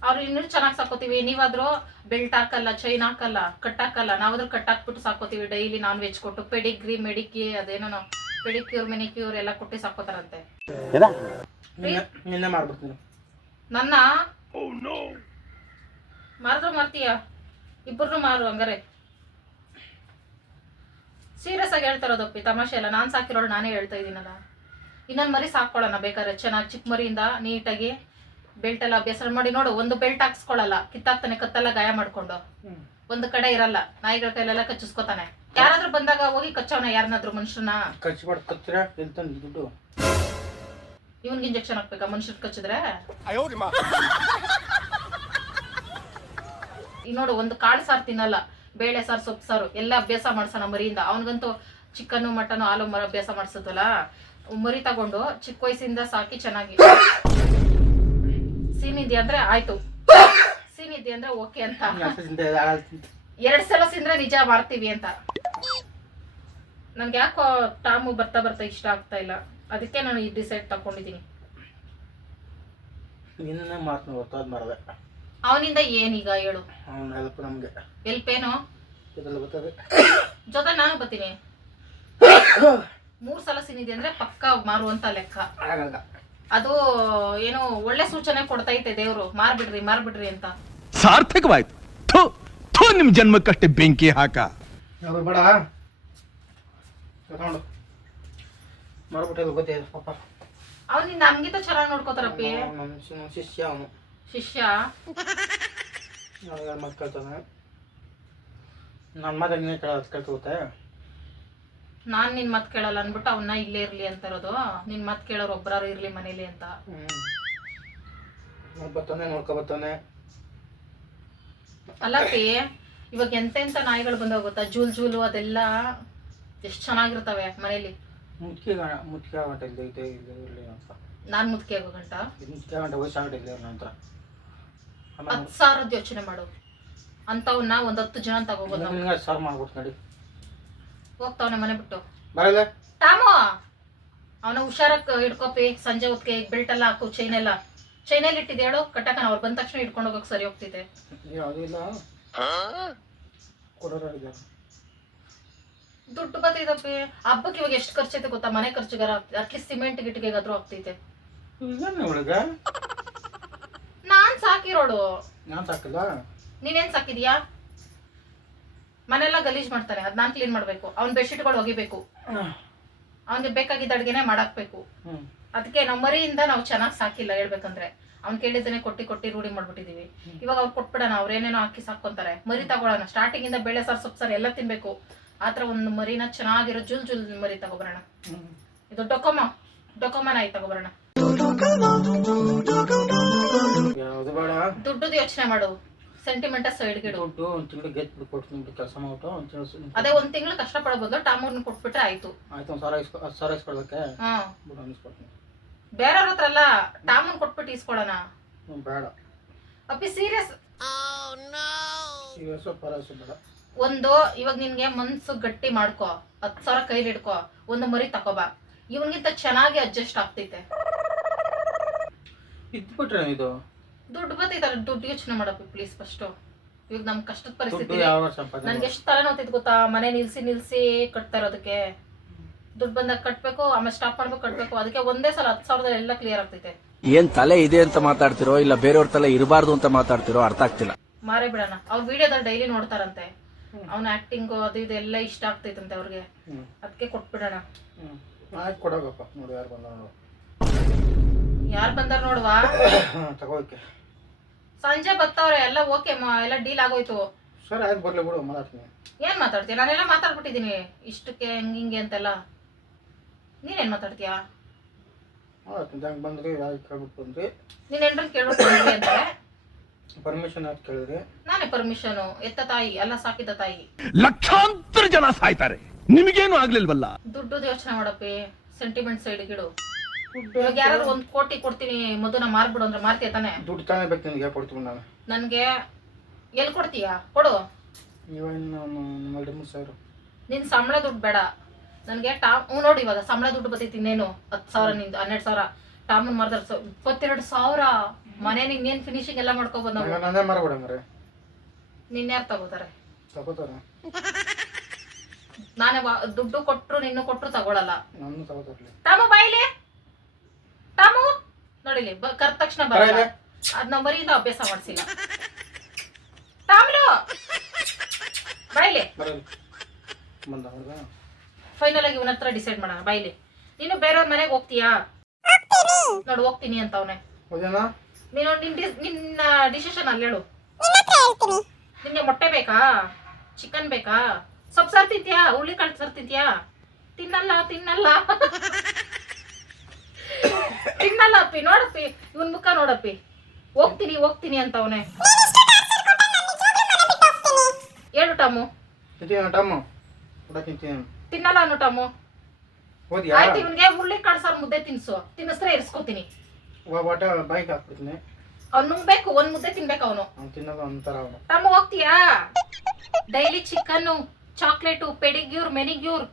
ಅವ್ರು ಇನ್ನೂ ಚೆನ್ನಾಗಿ ಸಾಕೋತೀವಿ ನೀವಾದ್ರೂ ಬೆಲ್ಟ್ ಹಾಕಲ್ಲ ಚೈನ್ ಹಾಕಲ್ಲ ಕಟ್ ಹಾಕಲ್ಲ ನಾವಾದ್ರೂ ಕಟ್ ಹಾಕ್ಬಿಟ್ಟು ಸಾಕೋತೀವಿ ಡೈಲಿ ನಾನ್ ವೆಜ್ ಕೊಟ್ಟು ಪೆಡಿಗ್ರಿ ಮೆಡಿಕಿ ಅದೇನೋ ಪೆಡಿಕ್ಯೂರ್ ಮೆನಿಕ್ಯೂರ್ ಎಲ್ಲ ಕೊಟ್ಟು ಸಾಕೋತಾರಂತೆ ನಿನ್ನೆ ನಿನ್ನೆ ಮಾಡ್ಬಿಡ್ತೀನಿ ನನ್ನ? ಮಾರಿದ್ರು ಮಾರ್ತೀಯ? ಇಬ್ಬರು ಮಾರು ಹಂಗಾರೆ. ಸೀರಿಯಸ್ ಆಗಿ ಹೇಳ್ತಾರೋದಪ್ಪಿ ತಮಾಷೆ ಅಲ್ಲ. ನಾನು ಸಾಕಿರೋಳು ನಾನೇ ಹೇಳ್ತಾ ಇದ್ದೀನಲ್ಲ. ಇನ್ನೊಂದು ಮರಿ ಸಾಕೊಳ್ಳೋಣ ಬೇಕಾದ್ರೆ ಚೆನ್ನಾಗಿ ಚಿಕ್ಕ ಮರಿಯಿಂದ ನೀಟಾಗಿ ಬೆಲ್ಟ್ ಎಲ್ಲ ಅಭ್ಯಾಸ ಮಾಡಿ ನೋಡು ಒಂದು ಬೆಲ್ಟ್ ಹಾಕ್ಸ್ಕೊಳ್ಳಲ್ಲ. ಕಿತ್ತಾಕ್ತಾನೆ ಕತ್ತಲ್ಲ ಗಾಯ ಮಾಡ್ಕೊಂಡು. ಒಂದು ಕಡೆ ಇರಲ್ಲ. ನಾಯಿಗಳ ಕೈಲೆಲ್ಲ ಕಚ್ಚಿಸ್ಕೊತಾನೆ. ಯಾರಾದ್ರೂ ಬಂದಾಗ ಹೋಗಿ ಕಚ್ಚವನ ಯಾರನ್ನಾದ್ರೂ ಮನುಷ್ಯನ. ಇವನ್ಗೆ ಇಂಜೆಕ್ಷನ್ ಹಾಕ್ಬೇಕಾ? ಮನುಷ್ಯನ್ ಕಚ್ಚಿದ್ರೆ? ನೋಡು ಒಂದು ಕಾಳು ಸಾರು ತಿನ್ನಲ್ಲ. ಬೇಳೆ ಸಾರು ಸೊಪ್ಪು ಸಾರು ಎಲ್ಲ ಅಭ್ಯಾಸ ಮಾಡ್ಸೋಣ ಮರಿಯಿಂದ. ಅವನಿಗಂತೂ ಚಿಕನ್ನು ಮಟನ್ ಹಾಲು ಮರ ಅಭ್ಯಾಸ ಮಾಡಿಸೋದಲ್ಲ? ಮರಿ ತಗೊಂಡು ಚಿಕ್ಕ ವಯಸ್ಸಿಂದ ಸಾಕಿ ಚೆನ್ನಾಗಿ. ಸೀನಿದ್ಯಾ ಅಂದ್ರೆ ಆಯ್ತು. ಸೀನಿದ್ಯಾ ಅಂದ್ರೆ ಓಕೆ ಅಂತ. ಎರಡ್ ಸಲ ಸಿಂದ್ರೆ ನಿಜ ಮಾಡ್ತೀವಿ ಅಂತ. ನನ್ಗೆ ಯಾಕೋ ಟಾಮು ಬರ್ತಾ ಬರ್ತಾ ಇಷ್ಟ ಆಗ್ತಾ ಇಲ್ಲ. ಅದಕ್ಕೆ ನಾನು ಈ ಡಿಸೈಡ್ ನಿನ್ನೆ ಮಾಡಿದೆ ಅವನಿಂದ ಏನೀಗ ಹೇಳು? ಅವ್ನ ಹೆಲ್ಪ್ ನಮಗೆ. ಎಲ್ಪ್ ಏನು? ಇದೆಲ್ಲ ಬರ್ತದೆ. ಜೊತೆ ನಾನು ಬರ್ತೀನಿ. ಮೂರ್ ಸಲ ಸಿನಿದೆ ಅಂದ್ರೆ ಪಕ್ಕ ಮಾರುವಂತ ಲೆಕ್ಕ. ಆಗಲ್ಲ. ಅದು ಏನು ಒಳ್ಳೆ ಸೂಚನೆ ಕೊಡ್ತೈತೆ ದೇವ್ರು. ಮಾರ್ಬಿಡ್ರಿ ಮಾರ್ಬಿಡ್ರಿ ಅಂತ. ಸಾರ್ಥಕವಾಯ್ತು. ಥು, ಥು, ನಿಮ್ ಜನ್ಮಕ್ಕಷ್ಟೇ ಬೆಂಕಿ ಹಾಕ. ಯಾವ್ದು ಬೇಡ. ತಗೊಂಡು. ಮಾಡ್ಬಿಟ್ಟು ಗೊತ್ತೇ ಪಾಪ. ಅವನಿಂದ ನಮ್ಗಿಂತ ಚೆನ್ನಾಗಿ ನೋಡ್ಕೋತಾರಪ್ಪಿ. ಅವ್ನು ಶಿಷ್ಯ ಅವನು. ಶಿಷ್ಯ? ನಾಳೆಲ್ಲ ಮಾತು ಕೇಳ್ತಾನೆ ನನ್ನ ಮಾತು ನೀನೇ ಕೇಳ ಕೇಳ್ತೋಗುತ್ತೆ ನಾನ್ ನಿನ್ ಮತ್ ಕೇಳಲ್ಲ ಅನ್ಬಿಟ್ಟು ಅವನ್ನ ಇಲ್ಲೇ ಇರ್ಲಿ ಅಂತ ಇರೋದು. ನಿನ್ ಮತ್ ಕೇಳೋರು ಒಬ್ಬರಾರು ಇರ್ಲಿ ಮನೇಲಿ ಅಂತ. ಹ್ಞೂ ಬರ್ತಾನೆ ನೋಡ್ಕೊ ಬರ್ತಾನೆ ಅಲ್ಲಪ್ಪಿ ಇವಾಗ ಎಂತೆಂತ ನಾಯಿಗಳು ಬಂದಾಗ ಗೊತ್ತಾ? ಜೂಲ್ ಜೂಲು ಅದೆಲ್ಲ ಎಷ್ಟು ಚೆನ್ನಾಗಿರ್ತವೆ ಮನೇಲಿ? ಮುದ್ಕೆ ಮುದ್ಕೆ ಗಂಟ ಇಲ್ಲ ಇದೆ ಇಲ್ಲ ಇರಲಿ ಅಂತ. ನಾನ್ ಮುದ್ಕೆ ಆಗೋ ಗಂಟ? ಮುದ್ಕೆ ಗಂಟ ವಯಸ್ಸಾಗಟ್ಟಿಲ್ಲ ನಂತರ ಹತ್ತು ಸಾವಿರದ ಯೋಚನೆ ಮಾಡು. ಅಂತವನ್ನ ಒಂದ್ ಹತ್ತು ಜನ ತಗೋಬೋದು ನಾವು ನಿನ್ಗೆ ಸಾರು ಮಾಡ್ಬಿಟ್ಟು ನಡಿ. ಹೋಗ್ತಾವನೆ ಮನೆ ಬಿಟ್ಟು. ಬರಲ್ಲ ಟಾಮು! ಅವನ ಹುಷಾರಕ್ ಹಿಡ್ಕೊಪಿ ಸಂಜೆ ಹೊತ್ತಿಗೆ ಬೆಲ್ಟ್ ಎಲ್ಲ ಹಾಕು ಚೈನ್ ಎಲ್ಲ. ಚೈನಲ್ಲಿ ಇಟ್ಟಿದೆ ಹೇಳು? ಕಟ್ಟಕನ ಅವ್ರು ಬಂದ ತಕ್ಷಣ ಹಿಡ್ಕೊಂಡು ಹೋಗಕ್ ಸರಿ ಹೋಗ್ತಿದೆ. ಯಾವುದೂ ಇಲ್ಲ. ದುಡ್ಡು ಬರ್ತೈತಪ್ಪಿ ಹಬ್ಬಕ್ಕೆ ಇವಾಗ ಎಷ್ಟು ಖರ್ಚೈತೆ ಗೊತ್ತಾ? ಮನೆ ಖರ್ಚಿಗಾರ ಅಟ್ಲೀಸ್ಟ್ ಸಿಮೆಂಟ್ ಗಿಟ್ಟಿಗೆಗಾದ್ರೂ ಆಗ್ತೈತೆ. ನಾನ್ ಸಾಕಿರೋಳು. ನಾನು ಸಾಕಿಲ್ಲ? ನೀನೇನ್ ಸಾಕಿದ್ಯಾ? ಮನೆಲ್ಲ ಗಲೀಜ್ ಮಾಡ್ತಾನೆ ಅದ್ ನಾನ್ ಕ್ಲೀನ್ ಮಾಡ್ಬೇಕು. ಅವ್ನ ಬೆಡ್ಶೀಟ್ಗಳು ಒಗಿಬೇಕು. ಅವ್ನಿಗೆ ಬೇಕಾಗಿದ್ದ ಅಡ್ಗೆನೆ ಮಾಡಾಕ್ಬೇಕು. ಅದಕ್ಕೆ ನಾವು ಮರಿಯಿಂದ ನಾವು ಚೆನ್ನಾಗಿ ಸಾಕಿಲ್ಲ ಹೇಳ್ಬೇಕಂದ್ರೆ. ಅವ್ನ್ ಕೇಳಿದ್ದನೆ ಕೊಟ್ಟಿ ಕೊಟ್ಟಿ ರೂಢಿ ಮಾಡ್ಬಿಟ್ಟಿದೀವಿ. ಇವಾಗ ಅವ್ರು ಕೊಟ್ಬಿಡೋಣ ಅವ್ರೇನೇನೋ ಹಾಕಿ ಸಾಕೊಂತಾರೆ ಮರಿ ತಗೊಳ್ಳೋಣ ಸ್ಟಾರ್ಟಿಂಗ್ ಇಂದ ಬೇಳೆ ಸಾರ್ ಸೊಪ್ಪು ಸಾರು ಎಲ್ಲ ತಿನ್ಬೇಕು. ಆತರ ಒಂದು ಮರಿನ ಚೆನ್ನಾಗಿರೋ ಜುಲ್ ಜುಲ್ ಮರಿ ತಗೊಬರೋಣ. ಇದು ಡೊಕೊಮ. ಡೊಕೊಮನ ಆಯ್ತು ತಗೊಬರೋಣ. ಯಾವುದು ಬೇಡ? ದುಡ್ಡದು ಯೋಚನೆ ಮಾಡು. ಸೆಂಟಿಮೆಂಟ ಸೈಡ್ಗೆ ಇಡು ದುಡ್ಡು ಒಂದು ತಿಂಗಳು ಗೆದ್ದು ಬಿಟ್ಟು ಕೊಡ್ತೀನಿ ಬಿಟ್ಟು ಕೆಲಸ ಮಾಡ್ಬಿಟ್ಟು ಒಂದು ತಿಂಗಳು ಅದೇ ಒಂದ್ ತಿಂಗಳು ಕಷ್ಟ ಪಡಬಹುದು ಟಾಮೂರ್ನ ಕೊಟ್ಬಿಟ್ರೆ ಆಯ್ತು. ಆಯ್ತು ಒಂದು ಸಾವಿರ ಇಸ್ಕೊ ಹತ್ತು ಸಾವಿರ ಇಸ್ಕೊಳ್ಬೇಕೆ ಹಾ. ಬಿಡು ಅನ್ನಿಸ್ಕೊಡ್ತೀನಿ. ಬೇರೆಯವ್ರ ಹತ್ರ ಅಲ್ಲ ಟಾಮೂನ್ ಕೊಟ್ಬಿಟ್ಟು ಇಸ್ಕೊಳ್ಳೋಣ ಹ್ಞೂ ಬೇಡ. ಅಪ್ಪಿ ಸೀರಿಯಸ್ ಸೀರಿಯಸ್ ಸ್ವಲ್ಪ ಪರಸು ಬೇಡ. ಒಂದು ಇವಾಗ ನಿನ್ಗೆ ಮನ್ಸು ಗಟ್ಟಿ ಮಾಡ್ಕೋ. ಹತ್ ಸಾವಿರ ಕೈಲಿ ಇಡ್ಕೋ ಒಂದು ಮರಿ ತಕೋಬಾ. ಇವನ್ಗಿಂತ ಚೆನ್ನಾಗಿ ಅಡ್ಜಸ್ಟ್ ಆಗ್ತೈತೆ. ಇದ್ಬಿಟ್ರೆ ಇದು? ದುಡ್ಡು ಬರ್ತೈತಲ್ಲ ದುಡ್ಡು ಯೋಚನೆ ಮಾಡಪ್ಪ ಪ್ಲೀಸ್ ಫಸ್ಟ್ ಇವಾಗ ನಮ್ ಕಷ್ಟದ ಪರಿಸ್ಥಿತಿ. ನನ್ಗೆ ಎಷ್ಟು ತಲೆ ನೋತೈತೆ ಗೊತ್ತಾ? ಮನೆ ನಿಲ್ಸಿ ನಿಲ್ಸಿ ಕಟ್ತಾ ಇರೋದಕ್ಕೆ. ದುಡ್ಡು ಬಂದಾಗ ಕಟ್ಬೇಕು ಆಮೇಲೆ ಸ್ಟಾಪ್ ಮಾಡ್ಬೇಕು ಕಟ್ಬೇಕು. ಅದಕ್ಕೆ ಒಂದೇ ಸಲ ಹತ್ತು ಸಾವಿರದಲ್ಲಿ ಎಲ್ಲ ಕ್ಲಿಯರ್ ಆಗ್ತೈತೆ. ಏನ್ ತಲೆ ಇದೆ ಅಂತ ಮಾತಾಡ್ತಿರೋ ಇಲ್ಲ ಬೇರೆಯವ್ರ ತಲೆ ಇರಬಾರ್ದು ಅಂತ ಮಾತಾಡ್ತಿರೋ ಅರ್ಥ ಆಗ್ತಿಲ್ಲ. ಮಾರೇ ಬಿಡೋಣ. ಅವ್ರ ವಿಡಿಯೋದಲ್ಲಿ ಡೈಲಿ ನೋಡ್ತಾರಂತೆ. ಅವ್ನ ಆಕ್ಟಿಂಗ್ ಅದು ಇದು ಎಲ್ಲ ಇಷ್ಟ ಆಗ್ತೈತಂತೆ ಅವ್ರಿಗೆ. ಅದಕ್ಕೆ ಕೊಟ್ಬಿಡೋಣ. ಆಯ್ತು ಕೊಡೋಗಪ್ಪ? ನೋಡಿ ಯಾರು ಬಂದ ನೋಡು ಯಾರು ಬಂದಾರ ನೋಡುವಾ? *coughs* ತಗೋಕೆ ಸಂಜೆ ಬರ್ತಾವ್ರೆ ಎಲ್ಲ ಓಕೆ ಎಲ್ಲ ಡೀಲ್ ಆಗೋಯ್ತು. ಸರ್ ಆಯ್ತು ಬರ್ಲಿ ಬಿಡು ಮಾತಾಡ್ತೀನಿ. ಏನ್ ಮಾತಾಡ್ತೀಯ? ನಾನೆಲ್ಲ ಮಾತಾಡ್ಬಿಟ್ಟಿದೀನಿ ಇಷ್ಟಕ್ಕೆ ಹಂಗ್ ಹಿಂಗೆ ಅಂತೆಲ್ಲ. ನೀನೇನ್ ಮಾತಾಡ್ತೀಯಾ? ಮಾತಾಡ್ತೀನಿ ಹೆಂಗೆ ಬಂದ್ರಿ ಯಾರು ಕೇಳ್ಬಿಟ್ಟು ಬಂದ್ರಿ. ನೀನ್ ಹೆಂಡ್ರನ್ ಕೇಳ್ಬಿಟ್ಟು ಅಂತ? ಅಂತಾರೆ ಪರ್ಮಿಷನ್ ಯಾಕೆ ಕೇಳಿದ್ರಿ? ನಾನೇ ಪರ್ಮಿಷನು ಎತ್ತ ತಾಯಿ ಎಲ್ಲ ಸಾಕಿದ ತಾಯಿ. ಲಕ್ಷಾಂತರ ಜನ ಸಾಯ್ತಾರೆ. ನಿಮಗೇನು ಆಗ್ಲಿಲ್ವಲ್ಲ? ದುಡ್ಡು ಯೋಚನೆ ಮಾಡಪ್ಪಿ ಸೆಂಟಿಮೆಂಟ್ ಸೈಡ್ ಗಿಡು. ಇವಾಗ ಯಾರು ಒಂದ್ ಕೋಟಿ ಕೊಡ್ತೀನಿ ಮಧುನ ಮಾರ್ಬಿಡು ಅಂದ್ರೆ ಮಾರ್ತೀಯ ತಾನೆ? ದುಡ್ಡು ತಾನೇ ಬೇಕು ನಿನಗೆ ಕೊಡ್ತೀನಿ ನಾನು. ನನ್ಗೆ ಎಲ್ಲಿ ಕೊಡ್ತೀಯಾ? ಕೊಡು. ಮೂರು ಸಾವಿರ. ನಿನ್ ಸಂಬಳ ದುಡ್ಡು ಬೇಡ. ನನ್ಗೆ ಟಾಮ್ ಹ್ಞೂ ನೋಡಿ ಇವಾಗ ಸಂಬಳ ದುಡ್ಡು ಬರ್ತೈತಿ ಇನ್ನೇನು ಹತ್ತು ಸಾವಿರ ನಿಂದು ಹನ್ನೆರಡು ಸಾವಿರ. ಟಾಮನ್ ಮಾರ್ದಾರ ಇಪ್ಪತ್ತೆರಡು ಸಾವಿರ. ಮನೆ ಇನ್ನೇನು ಫಿನಿಶಿಂಗ್ ಎಲ್ಲ ಮಾಡ್ಕೊಬೋದು ನಾವು. ನಾನೇ ಮಾರ್ಬಿಡಂಗ್ರೆ ನಿನ್ಯಾರು ತಗೋತಾರೆ? ತಗೋತಾರೆ. ನಾನೇ ದುಡ್ಡು ಕೊಟ್ರು ನಿನ್ನ ಕೊಟ್ಟರು ತಗೊಳಲ್ಲ. ನಾನು ತಗೋತಾರೆ ತಮ್ಮ ಬಾಯಿಲಿ! ನೋಡಿಲಿ ಕರ್ದ ತಕ್ಷಣ ಬರಲ್ಲ. ಅದನ್ನ ಅದ್ ನಾವು ಮರಿಯಿಂದ ಅಭ್ಯಾಸ ಮಾಡಿಸಿಲ್ಲ. ಟಾಮ್ಲು ಬಾಯ್ಲಿ. ಫೈನಲ್ ಆಗಿ ಇವನ ಹತ್ರ ಡಿಸೈಡ್ ಮಾಡೋಣ ಬೈಲಿ ನೀನು ಬೇರೆಯವ್ರ ಮನೆಗೆ ಹೋಗ್ತೀಯಾ? ನೋಡು ಹೋಗ್ತೀನಿ ಅಂತ ಅವನೇ. ನೀನು ನಿನ್ ನಿನ್ನ ಡಿಸಿಷನ್ ಅಲ್ಲಿ ಹೇಳು. ನಿನ್ಗೆ ಮೊಟ್ಟೆ ಬೇಕಾ? ಚಿಕನ್ ಬೇಕಾ? ಸೊಪ್ಪು ಸರ್ತಿದ್ಯಾ ತಿಂತೀಯಾ? ಹುಳಿ ಕಾಳು ಸಾರು ತಿಂತೀಯಾ? ತಿನ್ನಲ್ಲ ತಿನ್ನಲ್ಲ. ತಿನ್ನಲ್ಲ ಅಪ್ಪಿ ನೋಡಪ್ಪಿ ಇವನ್ ಮುಖ ನೋಡಪ್ಪಿ. ಹೋಗ್ತೀನಿ ಹೋಗ್ತೀನಿ ಅಂತ ಅವನೇ. ಹೇಳು ಟಾಮು. ಟಮ್ಮು ಟಮ್ಮ ತಿನ್ನಲ್ಲ ಅನ್ನು ಟಾಮು. ಹೋದ್ಯಾ? ಆಯ್ತು ಇವನ್ಗೆ ಹುಳಿ ಕಾಳು ಮುದ್ದೆ ತಿನ್ಸು. ತಿನ್ನಿಸ್ರೆ ಇರ್ಸ್ಕೊತೀನಿ. ಬೈಕ್ ಹಾಕ್ಬಿಡ್ತೀನಿ. ಅವ್ನು ನುಂಗ್ಬೇಕು ಒಂದ್ ಮುದ್ದೆ ತಿನ್ಬೇಕು ಅವನು. ತಮ್ಮ ಹೋಗ್ತೀಯಾ? Daily chicken chocolate pedicure manicure.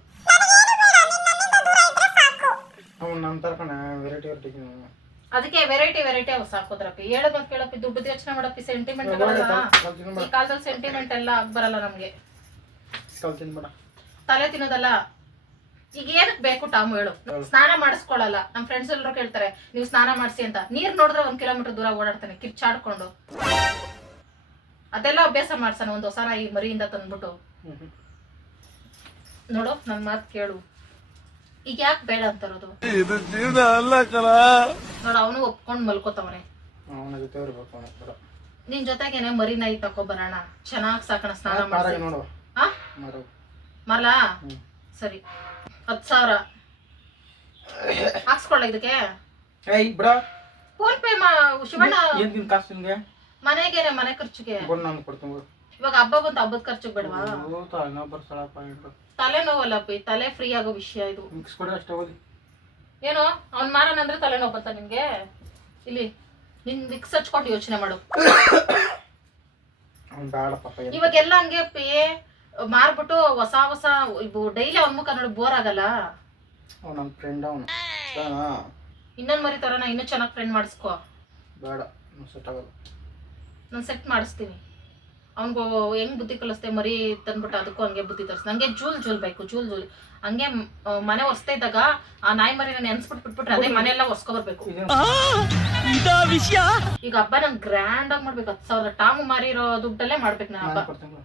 ಅವ್ನು ನಮ್ಮ ವೆರೈಟಿ ವೆರೈಟಿ ಅದಕ್ಕೆ ವೆರೈಟಿ ವೆರೈಟಿ ಅವ್ ಸಾಕೋದ್ರಪ್ಪಿ ಹೇಳೋದ್ ಮತ್ ಕೇಳಪ್ಪಿ ದುಡ್ಡು ಯೋಚನೆ ಮಾಡಪ್ಪಿ ಸೆಂಟಿಮೆಂಟ್ ಬರಲ್ಲ. ಈ ಕಾಲದಲ್ಲಿ ಸೆಂಟಿಮೆಂಟ್ ಎಲ್ಲ ಬರಲ್ಲ ನಮ್ಗೆ. ತಲೆ ತಿನ್ನೋದಲ್ಲ? ಈಗ ಏನಕ್ಕೆ ಬೇಕು ಟಾಮು ಹೇಳು. ಸ್ನಾನ ಮಾಡಿಸ್ಕೊಳ್ಳಲ್ಲ ನಮ್ ಫ್ರೆಂಡ್ಸ್ ಎಲ್ಲರೂ ಕೇಳ್ತಾರೆ ನೀವು ಸ್ನಾನ ಮಾಡಿಸಿ ಅಂತ. ನೀರ್ ನೋಡಿದ್ರೆ ಒಂದು ಕಿಲೋಮೀಟರ್ ದೂರ ಓಡಾಡ್ತಾನೆ ಕಿರ್ಚಾಡ್ಕೊಂಡು. ಅದೆಲ್ಲ ಅಭ್ಯಾಸ ಮಾಡ್ಸಣ ಒಂದು ಹೊಸ ಈ ಮರಿಯಿಂದ ತಂದ್ಬಿಟ್ಟು. ನೋಡು ನನ್ ಮಾತ್ ಕೇಳು. ಈಗ ಯಾಕೆ ಬೇಡ ಅಂತಾರದು? ಅವನು ಒಪ್ಕೊಂಡ್ ಮಲ್ಕೋತವನೆ. ಅವನ ಜೊತೆ ಇರ್ಬೇಕು ಅವನ ನಿನ್ ಜೊತೆಗೇನೆ ಮರಿ ನಾಯಿ ತಕೋ ಬರೋಣ. ಚೆನ್ನಾಗ್ ಸಾಕಣ ಸ್ನಾನ ಮಾರಾಗಿ ಮಾಡಿ ನೋಡು. ಆ? ಮಾರು ಮರಲಾ? ಹ್ಮ್. ಸರಿ. ಹತ್ ಸಾವಿರ. ಹಾಕ್ಸ್ಕೊಳ್ಳ ಇದಕ್ಕೆ? ಏಯ್ ಬಿಡ. ಫೋನ್ ಪೇ ಮಾ ಶಿವಣ್ಣ. ಏನ್ ತಿನ್ ಕಾಸು ನಿನ್ಗೆ? ಮನೆಗೇನೆ ಮನೆ ಖರ್ಚಿಗೆ. ನಾನು ಕೊಡ್ತೀನಿ ಬಿಡು. ಇವಾಗ ಹಬ್ಬ ಬಂತು ಹಬ್ಬದ ಖರ್ಚಿಗೆ ಬೇಡವಾ? ಹೌದಾ ಇನ್ನೊಬ್ಬರು ಸಳಪ್ಪ ಇಟ್ಟು ತಲೆನೋವಲ್ಲ ಪಿ ತಲೆ ಫ್ರೀ ಆಗೋ ವಿಷಯ ಇದು. ಮಿಕ್ಸ್ ಕೊಡಿ ಅಷ್ಟೇ ಹೋಗಿ. ಏನೋ ಅವ್ನ್ ಮಾರನಂದ್ರೆ ತಲೆನೋವು ಬಂತ ನಿಮ್ಗೆ ಇಲ್ಲಿ ನಿನ್ ಮಿಕ್ಸ್ ಹಚ್ಕೊಂಡು ಯೋಚನೆ ಮಾಡು. ಅವ್ನು ಬೇಡ ಪಾಪ ಏನು ಇವಾಗೆಲ್ಲ ಹಂಗೆ ಪಿ ಮಾರ್ಬಿಟ್ಟು ಹೊಸ ಹೊಸ ಡೈಲಿ ಅವ್ನ ಮುಖ ನೋಡಿ ಬೋರ್ ಆಗಲ್ಲ. ಅವ್ನು ಫ್ರೆಂಡ್ ಅವನು. ಇನ್ನೊಂದ್ ಮರಿ ತರೋಣ ಇನ್ನೂ ಚೆನ್ನಾಗಿ ಫ್ರೆಂಡ್ ಮಾಡಿಸ್ಕೋ. ಬೇಡ ಸೆಟ್ ಆಗಲ್ಲ. ನಾನು ಸೆಟ್ ಮಾಡಿಸ್ತೀನಿ. ಅವ್ನಿಗೂ ಹೆಂಗ್ ಬುದ್ಧಿ ಕಲಿಸ್ತೆ ಮರಿ ತಂದ್ಬಿಟ್ಟು ಅದಕ್ಕೂ ಹಂಗೆ ಬುದ್ಧಿ ತರಿಸ್ ನಂಗೆ ಜೂಲ್ ಜೂಲ್ ಬೇಕು ಜೂಲ್ ಜೂಲ್. ಹಂಗೆ ಮನೆ ಒರೆಸ್ತಾ ಇದ್ದಾಗ ಆ ನಾಯಿ ಮರಿನ ನೆನ್ಸ್ಬಿಟ್ಟು ಬಿಟ್ಬಿಟ್ರೆ ಅದೇ ಮನೆ ಎಲ್ಲ ಬರ್ಬೇಕು ಈಗ ಹಬ್ಬ ನಂಗೆ ಗ್ರ್ಯಾಂಡ್ ಆಗಿ ಮಾಡ್ಬೇಕು ಹತ್ತು ಸಾವಿರ ಟಾಮು ಮಾರಿರೋ ದುಡ್ಡಲ್ಲೇ ಮಾಡ್ಬೇಕು ನಾನು ಹಬ್ಬ. ನಾನು.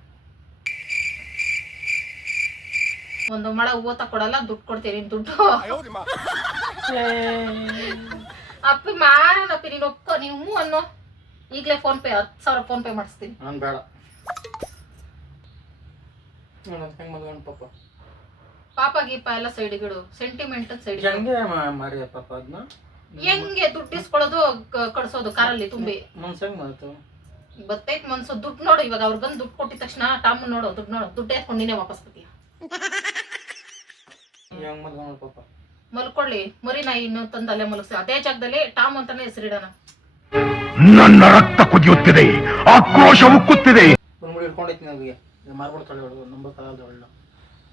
ಒಂದು ಮಳೆ ಹೂವು ಕೊಡಲ್ಲ ದುಡ್ಡು ಕೊಡ್ತೀನಿ ನಿನ್ ದುಡ್ಡು. ಅಪ್ಪಿ ಮಾರನಪ್ಪಿ ನೀನು ಒಪ್ಕೋ ನೀವು ಅನ್ನೋ. ಈಗಲೇ ಫೋನ್ ಪೇ ಹತ್ತು ಸಾವಿರ ಫೋನ್ ಪೇ ಮಾಡಿಸ್ತೀನಿ. ಹೆಂಗೆ ಪಾಪ. ಪಾಪ ಗೀಪ ಎಲ್ಲ ಸೈಡ್ಗಿಡು ಸೆಂಟಿಮೆಂಟ್ ಸೈಡ್ ಹೆಂಗೆ ಮಾರಿ ಪಾಪ ಅದನ್ನ ಹೆಂಗೆ ದುಡ್ಡು ಇಸ್ಕೊಳ್ಳೋದು ಕಳ್ಸೋದು ಕಾರಲ್ಲಿ ತುಂಬಿ. ಮನ್ಸು ಹೆಂಗೆ ಮಾಡ್ತು? ಬತ್ತೈತ್ ಮನ್ಸು. ದುಡ್ಡು ನೋಡು ಇವಾಗ ಅವ್ರು ಬಂದು ದುಡ್ಡು ಕೊಟ್ಟಿದ ತಕ್ಷಣ ಟಾಮ್ ನೋಡು ದುಡ್ಡು ನೋಡು. ದುಡ್ಡು ಎತ್ಕೊಂಡು ನೀನೇ ವಾಪಸ್ ಬರ್ತೀಯ. ಹೆಂಗೆ ಮದ್ಕೊಂಡು ಪಾಪ? ಮಲ್ಕೊಳ್ಳಿ. ಮರಿ ನಾಯಿ ಇನ್ನು ತಂದು ಅಲ್ಲೇ ಮಲಗಿಸಿ. ಅದೇ ಜಾಗದಲ್ಲಿ ಟಾಮ್ ಅಂತಾನೆ ಹೆಸರಿಡೋಣ. ನನ್ನ ರಕ್ತ ಕುದಿಯುತ್ತಿದೆ. ಆಕ್ರೋಶ ಉಕ್ಕುತ್ತಿದೆ. ಬಂದ್ಬಿಟ್ಟು ಹಿಡ್ಕೊಂಡೈತಿ ನನಗೆ. ಮಾರ್ಬಿಡ್ತಾಳೆ ಅವಳು ನಂಬಕ್ಕಾಗಲ್ಲ ಅವಳು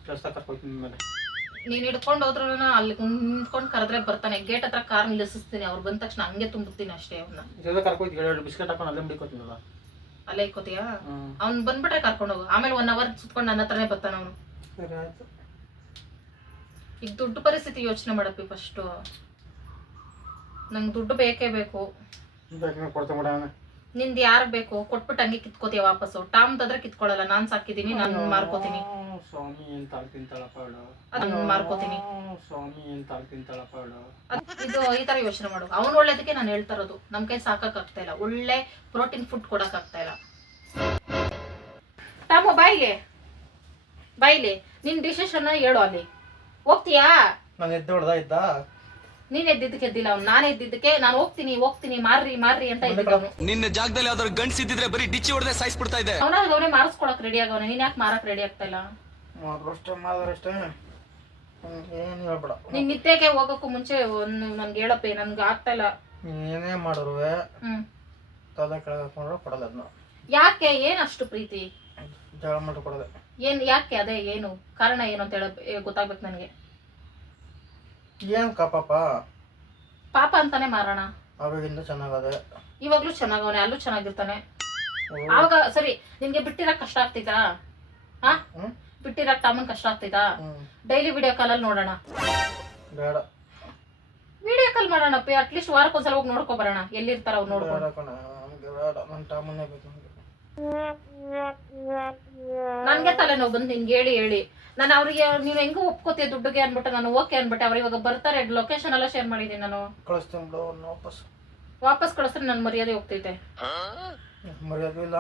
ಕೆಲಸ ಕರ್ಕೊಯ್ತೀನಿ ಮೇಲೆ ನೀನ್ ಹಿಡ್ಕೊಂಡು ಹೋದ್ರು ಅಲ್ಲಿ ನಿಂತ್ಕೊಂಡು ಕರೆದ್ರೆ ಬರ್ತಾನೆ. ಗೇಟ್ ಹತ್ರ ಕಾರ್ ನಿಲ್ಲಿಸ್ತೀನಿ. ಅವ್ರು ಬಂದ ತಕ್ಷಣ ಹಂಗೆ ತುಂಬಿಸ್ತೀನಿ ಅಷ್ಟೇ ಅವ್ನ. ಜೊತೆ ಕರ್ಕೊಯ್ತು ಎರಡು ಬಿಸ್ಕೆಟ್ ಹಾಕೊಂಡು ಅಲ್ಲೇ ಬಿಡಿಕೊತೀನಲ್ಲ ಅಲ್ಲೇ ಇಕ್ಕೋತೀಯಾ? ಅವ್ನು ಬಂದ್ಬಿಟ್ರೆ ಕರ್ಕೊಂಡು ಹೋಗು. ಆಮೇಲೆ ಒನ್ ಅವರ್ ಸುತ್ಕೊಂಡು ನನ್ನ ಹತ್ರನೇ ಬರ್ತಾನೆ ಅವನು. ಸರಿ ಆಯ್ತು. ಈಗ ದುಡ್ಡು ಪರಿಸ್ಥಿತಿ ಯೋಚನೆ ಮಾಡಪ್ಪಿ ಫಸ್ಟು ನಂಗೆ ದುಡ್ಡು ಬೇಕೇ ಬೇಕು. ಕೊಡ್ತಾ ನಿಂದು ಯಾರ್ ಬೇಕು? ಕೊಟ್ಬಿಟ್ಟು ಹಂಗೆ ವಾಪಸ್ ಟಾಮ್ ಟಾಮ್ದಾದ್ರೆ ಕಿತ್ಕೊಳ್ಳಲ್ಲ. ನಾನ್ ಸಾಕಿದೀನಿ ನಾನು ಮಾರ್ಕೋತೀನಿ. ಸ್ವಾಮಿ ಅದನ್ನ ಮಾರ್ಕೋತೀನಿ. ಸ್ವಾಮಿ ಇದು ಈ ತರ ಯೋಚನೆ ಮಾಡು. ಅವ್ನು ಒಳ್ಳೇದಕ್ಕೆ ನಾನು ಹೇಳ್ತಾ ಇರೋದು. ನಮ್ ಕೈ ಸಾಕಕ್ ಆಗ್ತಾ ಇಲ್ಲ. ಒಳ್ಳೆ ಪ್ರೋಟೀನ್ ಫುಡ್ ಕೊಡಕ್ ಆಗ್ತಾ ಇಲ್ಲ. ತಮ್ಮ ಬಾಯಿಗೆ ಬಾಯಿಲಿ ನಿನ್ ಡಿಸಿಷನ್ ಹೇಳು ಅಲ್ಲಿ. ಹೋಗ್ತೀಯಾ? ನಾನು ಎದ್ದು ಹೊಡ್ದ ಇದ್ದ ನೀನ್ ಎದ್ದಿದ್ದಕ್ಕೆ ಎದ್ದಿಲ್ಲ ಅವ್ನು ನಾನು ಎದ್ದಿದ್ದಕ್ಕೆ ನಾನು ಹೋಗ್ತೀನಿ ಹೋಗ್ತೀನಿ ಮಾರ್ರಿ ಮಾರ್ರಿ ಅಂತ ಇದ್ದಿದ್ದ ಅವನು ನಿನ್ನ ಜಾಗದಲ್ಲಿ ಯಾವ್ದಾದ್ರು ಗಂಡ್ಸಿದ್ರೆ ಬರೀ ಡಿಚ್ಚಿ ಹೊಡೆದೇ ಸಾಯಿಸ್ಬಿಡ್ತಾ ಇದೆ ಅವನಾಗ ಅವನೇ ಮಾರಿಸ್ಕೊಳಕ್ ರೆಡಿ ಆಗವನೆ ನೀನ್ ಯಾಕೆ ಮಾರಕ್ ರೆಡಿ ಆಗ್ತಾ ಇಲ್ಲ? ಅಷ್ಟೇ ಮಾಡಿದ್ರಷ್ಟೇ ಏನು ಹೇಳ್ಬೇಡ. ನೀನ್ ನಿತ್ಯಕ್ಕೆ ಹೋಗಕ್ಕೂ ಮುಂಚೆ ಒಂದು ನನ್ಗೆ ಹೇಳಪ್ಪ ನನ್ಗೆ ಆಗ್ತಾ ಇಲ್ಲ. ಏನೇ ಮಾಡಿದ್ರು ಹ್ಮ್. ತಲೆ ಕೆಳಗೆ ಹಾಕೊಂಡ್ರೆ ಕೊಡಲ್ಲ ಅದನ್ನ. ಯಾಕೆ ಏನ್ ಅಷ್ಟು ಪ್ರೀತಿ? ಜಗಳ ಮಾಡಿ ಕೊಡೋದೆ. ಏನ್ ಯಾಕೆ ಅದೇ ಏನು ಕಾರಣ ಏನು ಅಂತ ಹೇಳ ಗೊತ್ತಾಗ್ಬೇಕು ನನಗೆ. ಏನು ಪಾಪ. ಪಾಪ ಅಂತಾನೆ ಮಾರಣ ಅವಾಗಿಂದ ಚೆನ್ನಾಗದೆ. ಇವಾಗ್ಲೂ ಚೆನ್ನಾಗವನೆ ಅಲ್ಲೂ ಚೆನ್ನಾಗಿರ್ತಾನೆ. ಆವಾಗ ಸರಿ ನಿನ್ಗೆ ಬಿಟ್ಟಿರಕ್ ಕಷ್ಟ ಆಗ್ತೈತಾ ಹಾ? ಬಿಟ್ಟಿರಕ್ ಟಾಮನ್ ಕಷ್ಟ ಆಗ್ತೈತಾ ಡೈಲಿ ವಿಡಿಯೋ ಕಾಲ್ ಅಲ್ಲಿ ನೋಡೋಣ. ಬೇಡ. ವಿಡಿಯೋ ಕಾಲ್ ಮಾಡೋಣ ಪೇ ಅಟ್ಲೀಸ್ಟ್ ವಾರಕ್ಕೊಂದ್ಸಲ ಹೋಗಿ ನೋಡ್ಕೊ ಬರೋಣ. ಎಲ್ಲಿರ್ತಾರ ಅವ್ರು ನೋಡ್ಕೊಂಡು. ನನ್ನ ಟಾಮನ್ನೇ ಬೇಕು ನನಗೆ. ನನ್ಗೆ ತಲೆನೋವು ಬಂದು ನಿನ್ಗೆ ಹೇಳಿ ಹೇಳಿ. ನಾನು ಅವ್ರಿಗೆ ನೀವ್ ಹೆಂಗೂ ಒಪ್ಕೋತೀಯ ದುಡ್ಡುಗೆ ಅನ್ಬಿಟ್ಟು ನಾನು ಓಕೆ ಅನ್ಬಿಟ್ಟೆ ಅವ್ರು ಇವಾಗ ಬರ್ತಾರೆ ಲೊಕೇಶನ್ ಎಲ್ಲ ಶೇರ್ ಮಾಡಿದ್ದೀನಿ ನಾನು. ಕಳಿಸ್ತೀನಿ ಬಿಡು ಅವ್ರನ್ನ ವಾಪಸ್. ವಾಪಸ್ ಕಳಿಸ್ರೆ ನನ್ನ ಮರ್ಯಾದೆ ಹೋಗ್ತೈತೆ. ಮರ್ಯಾದೆ ಇಲ್ಲ.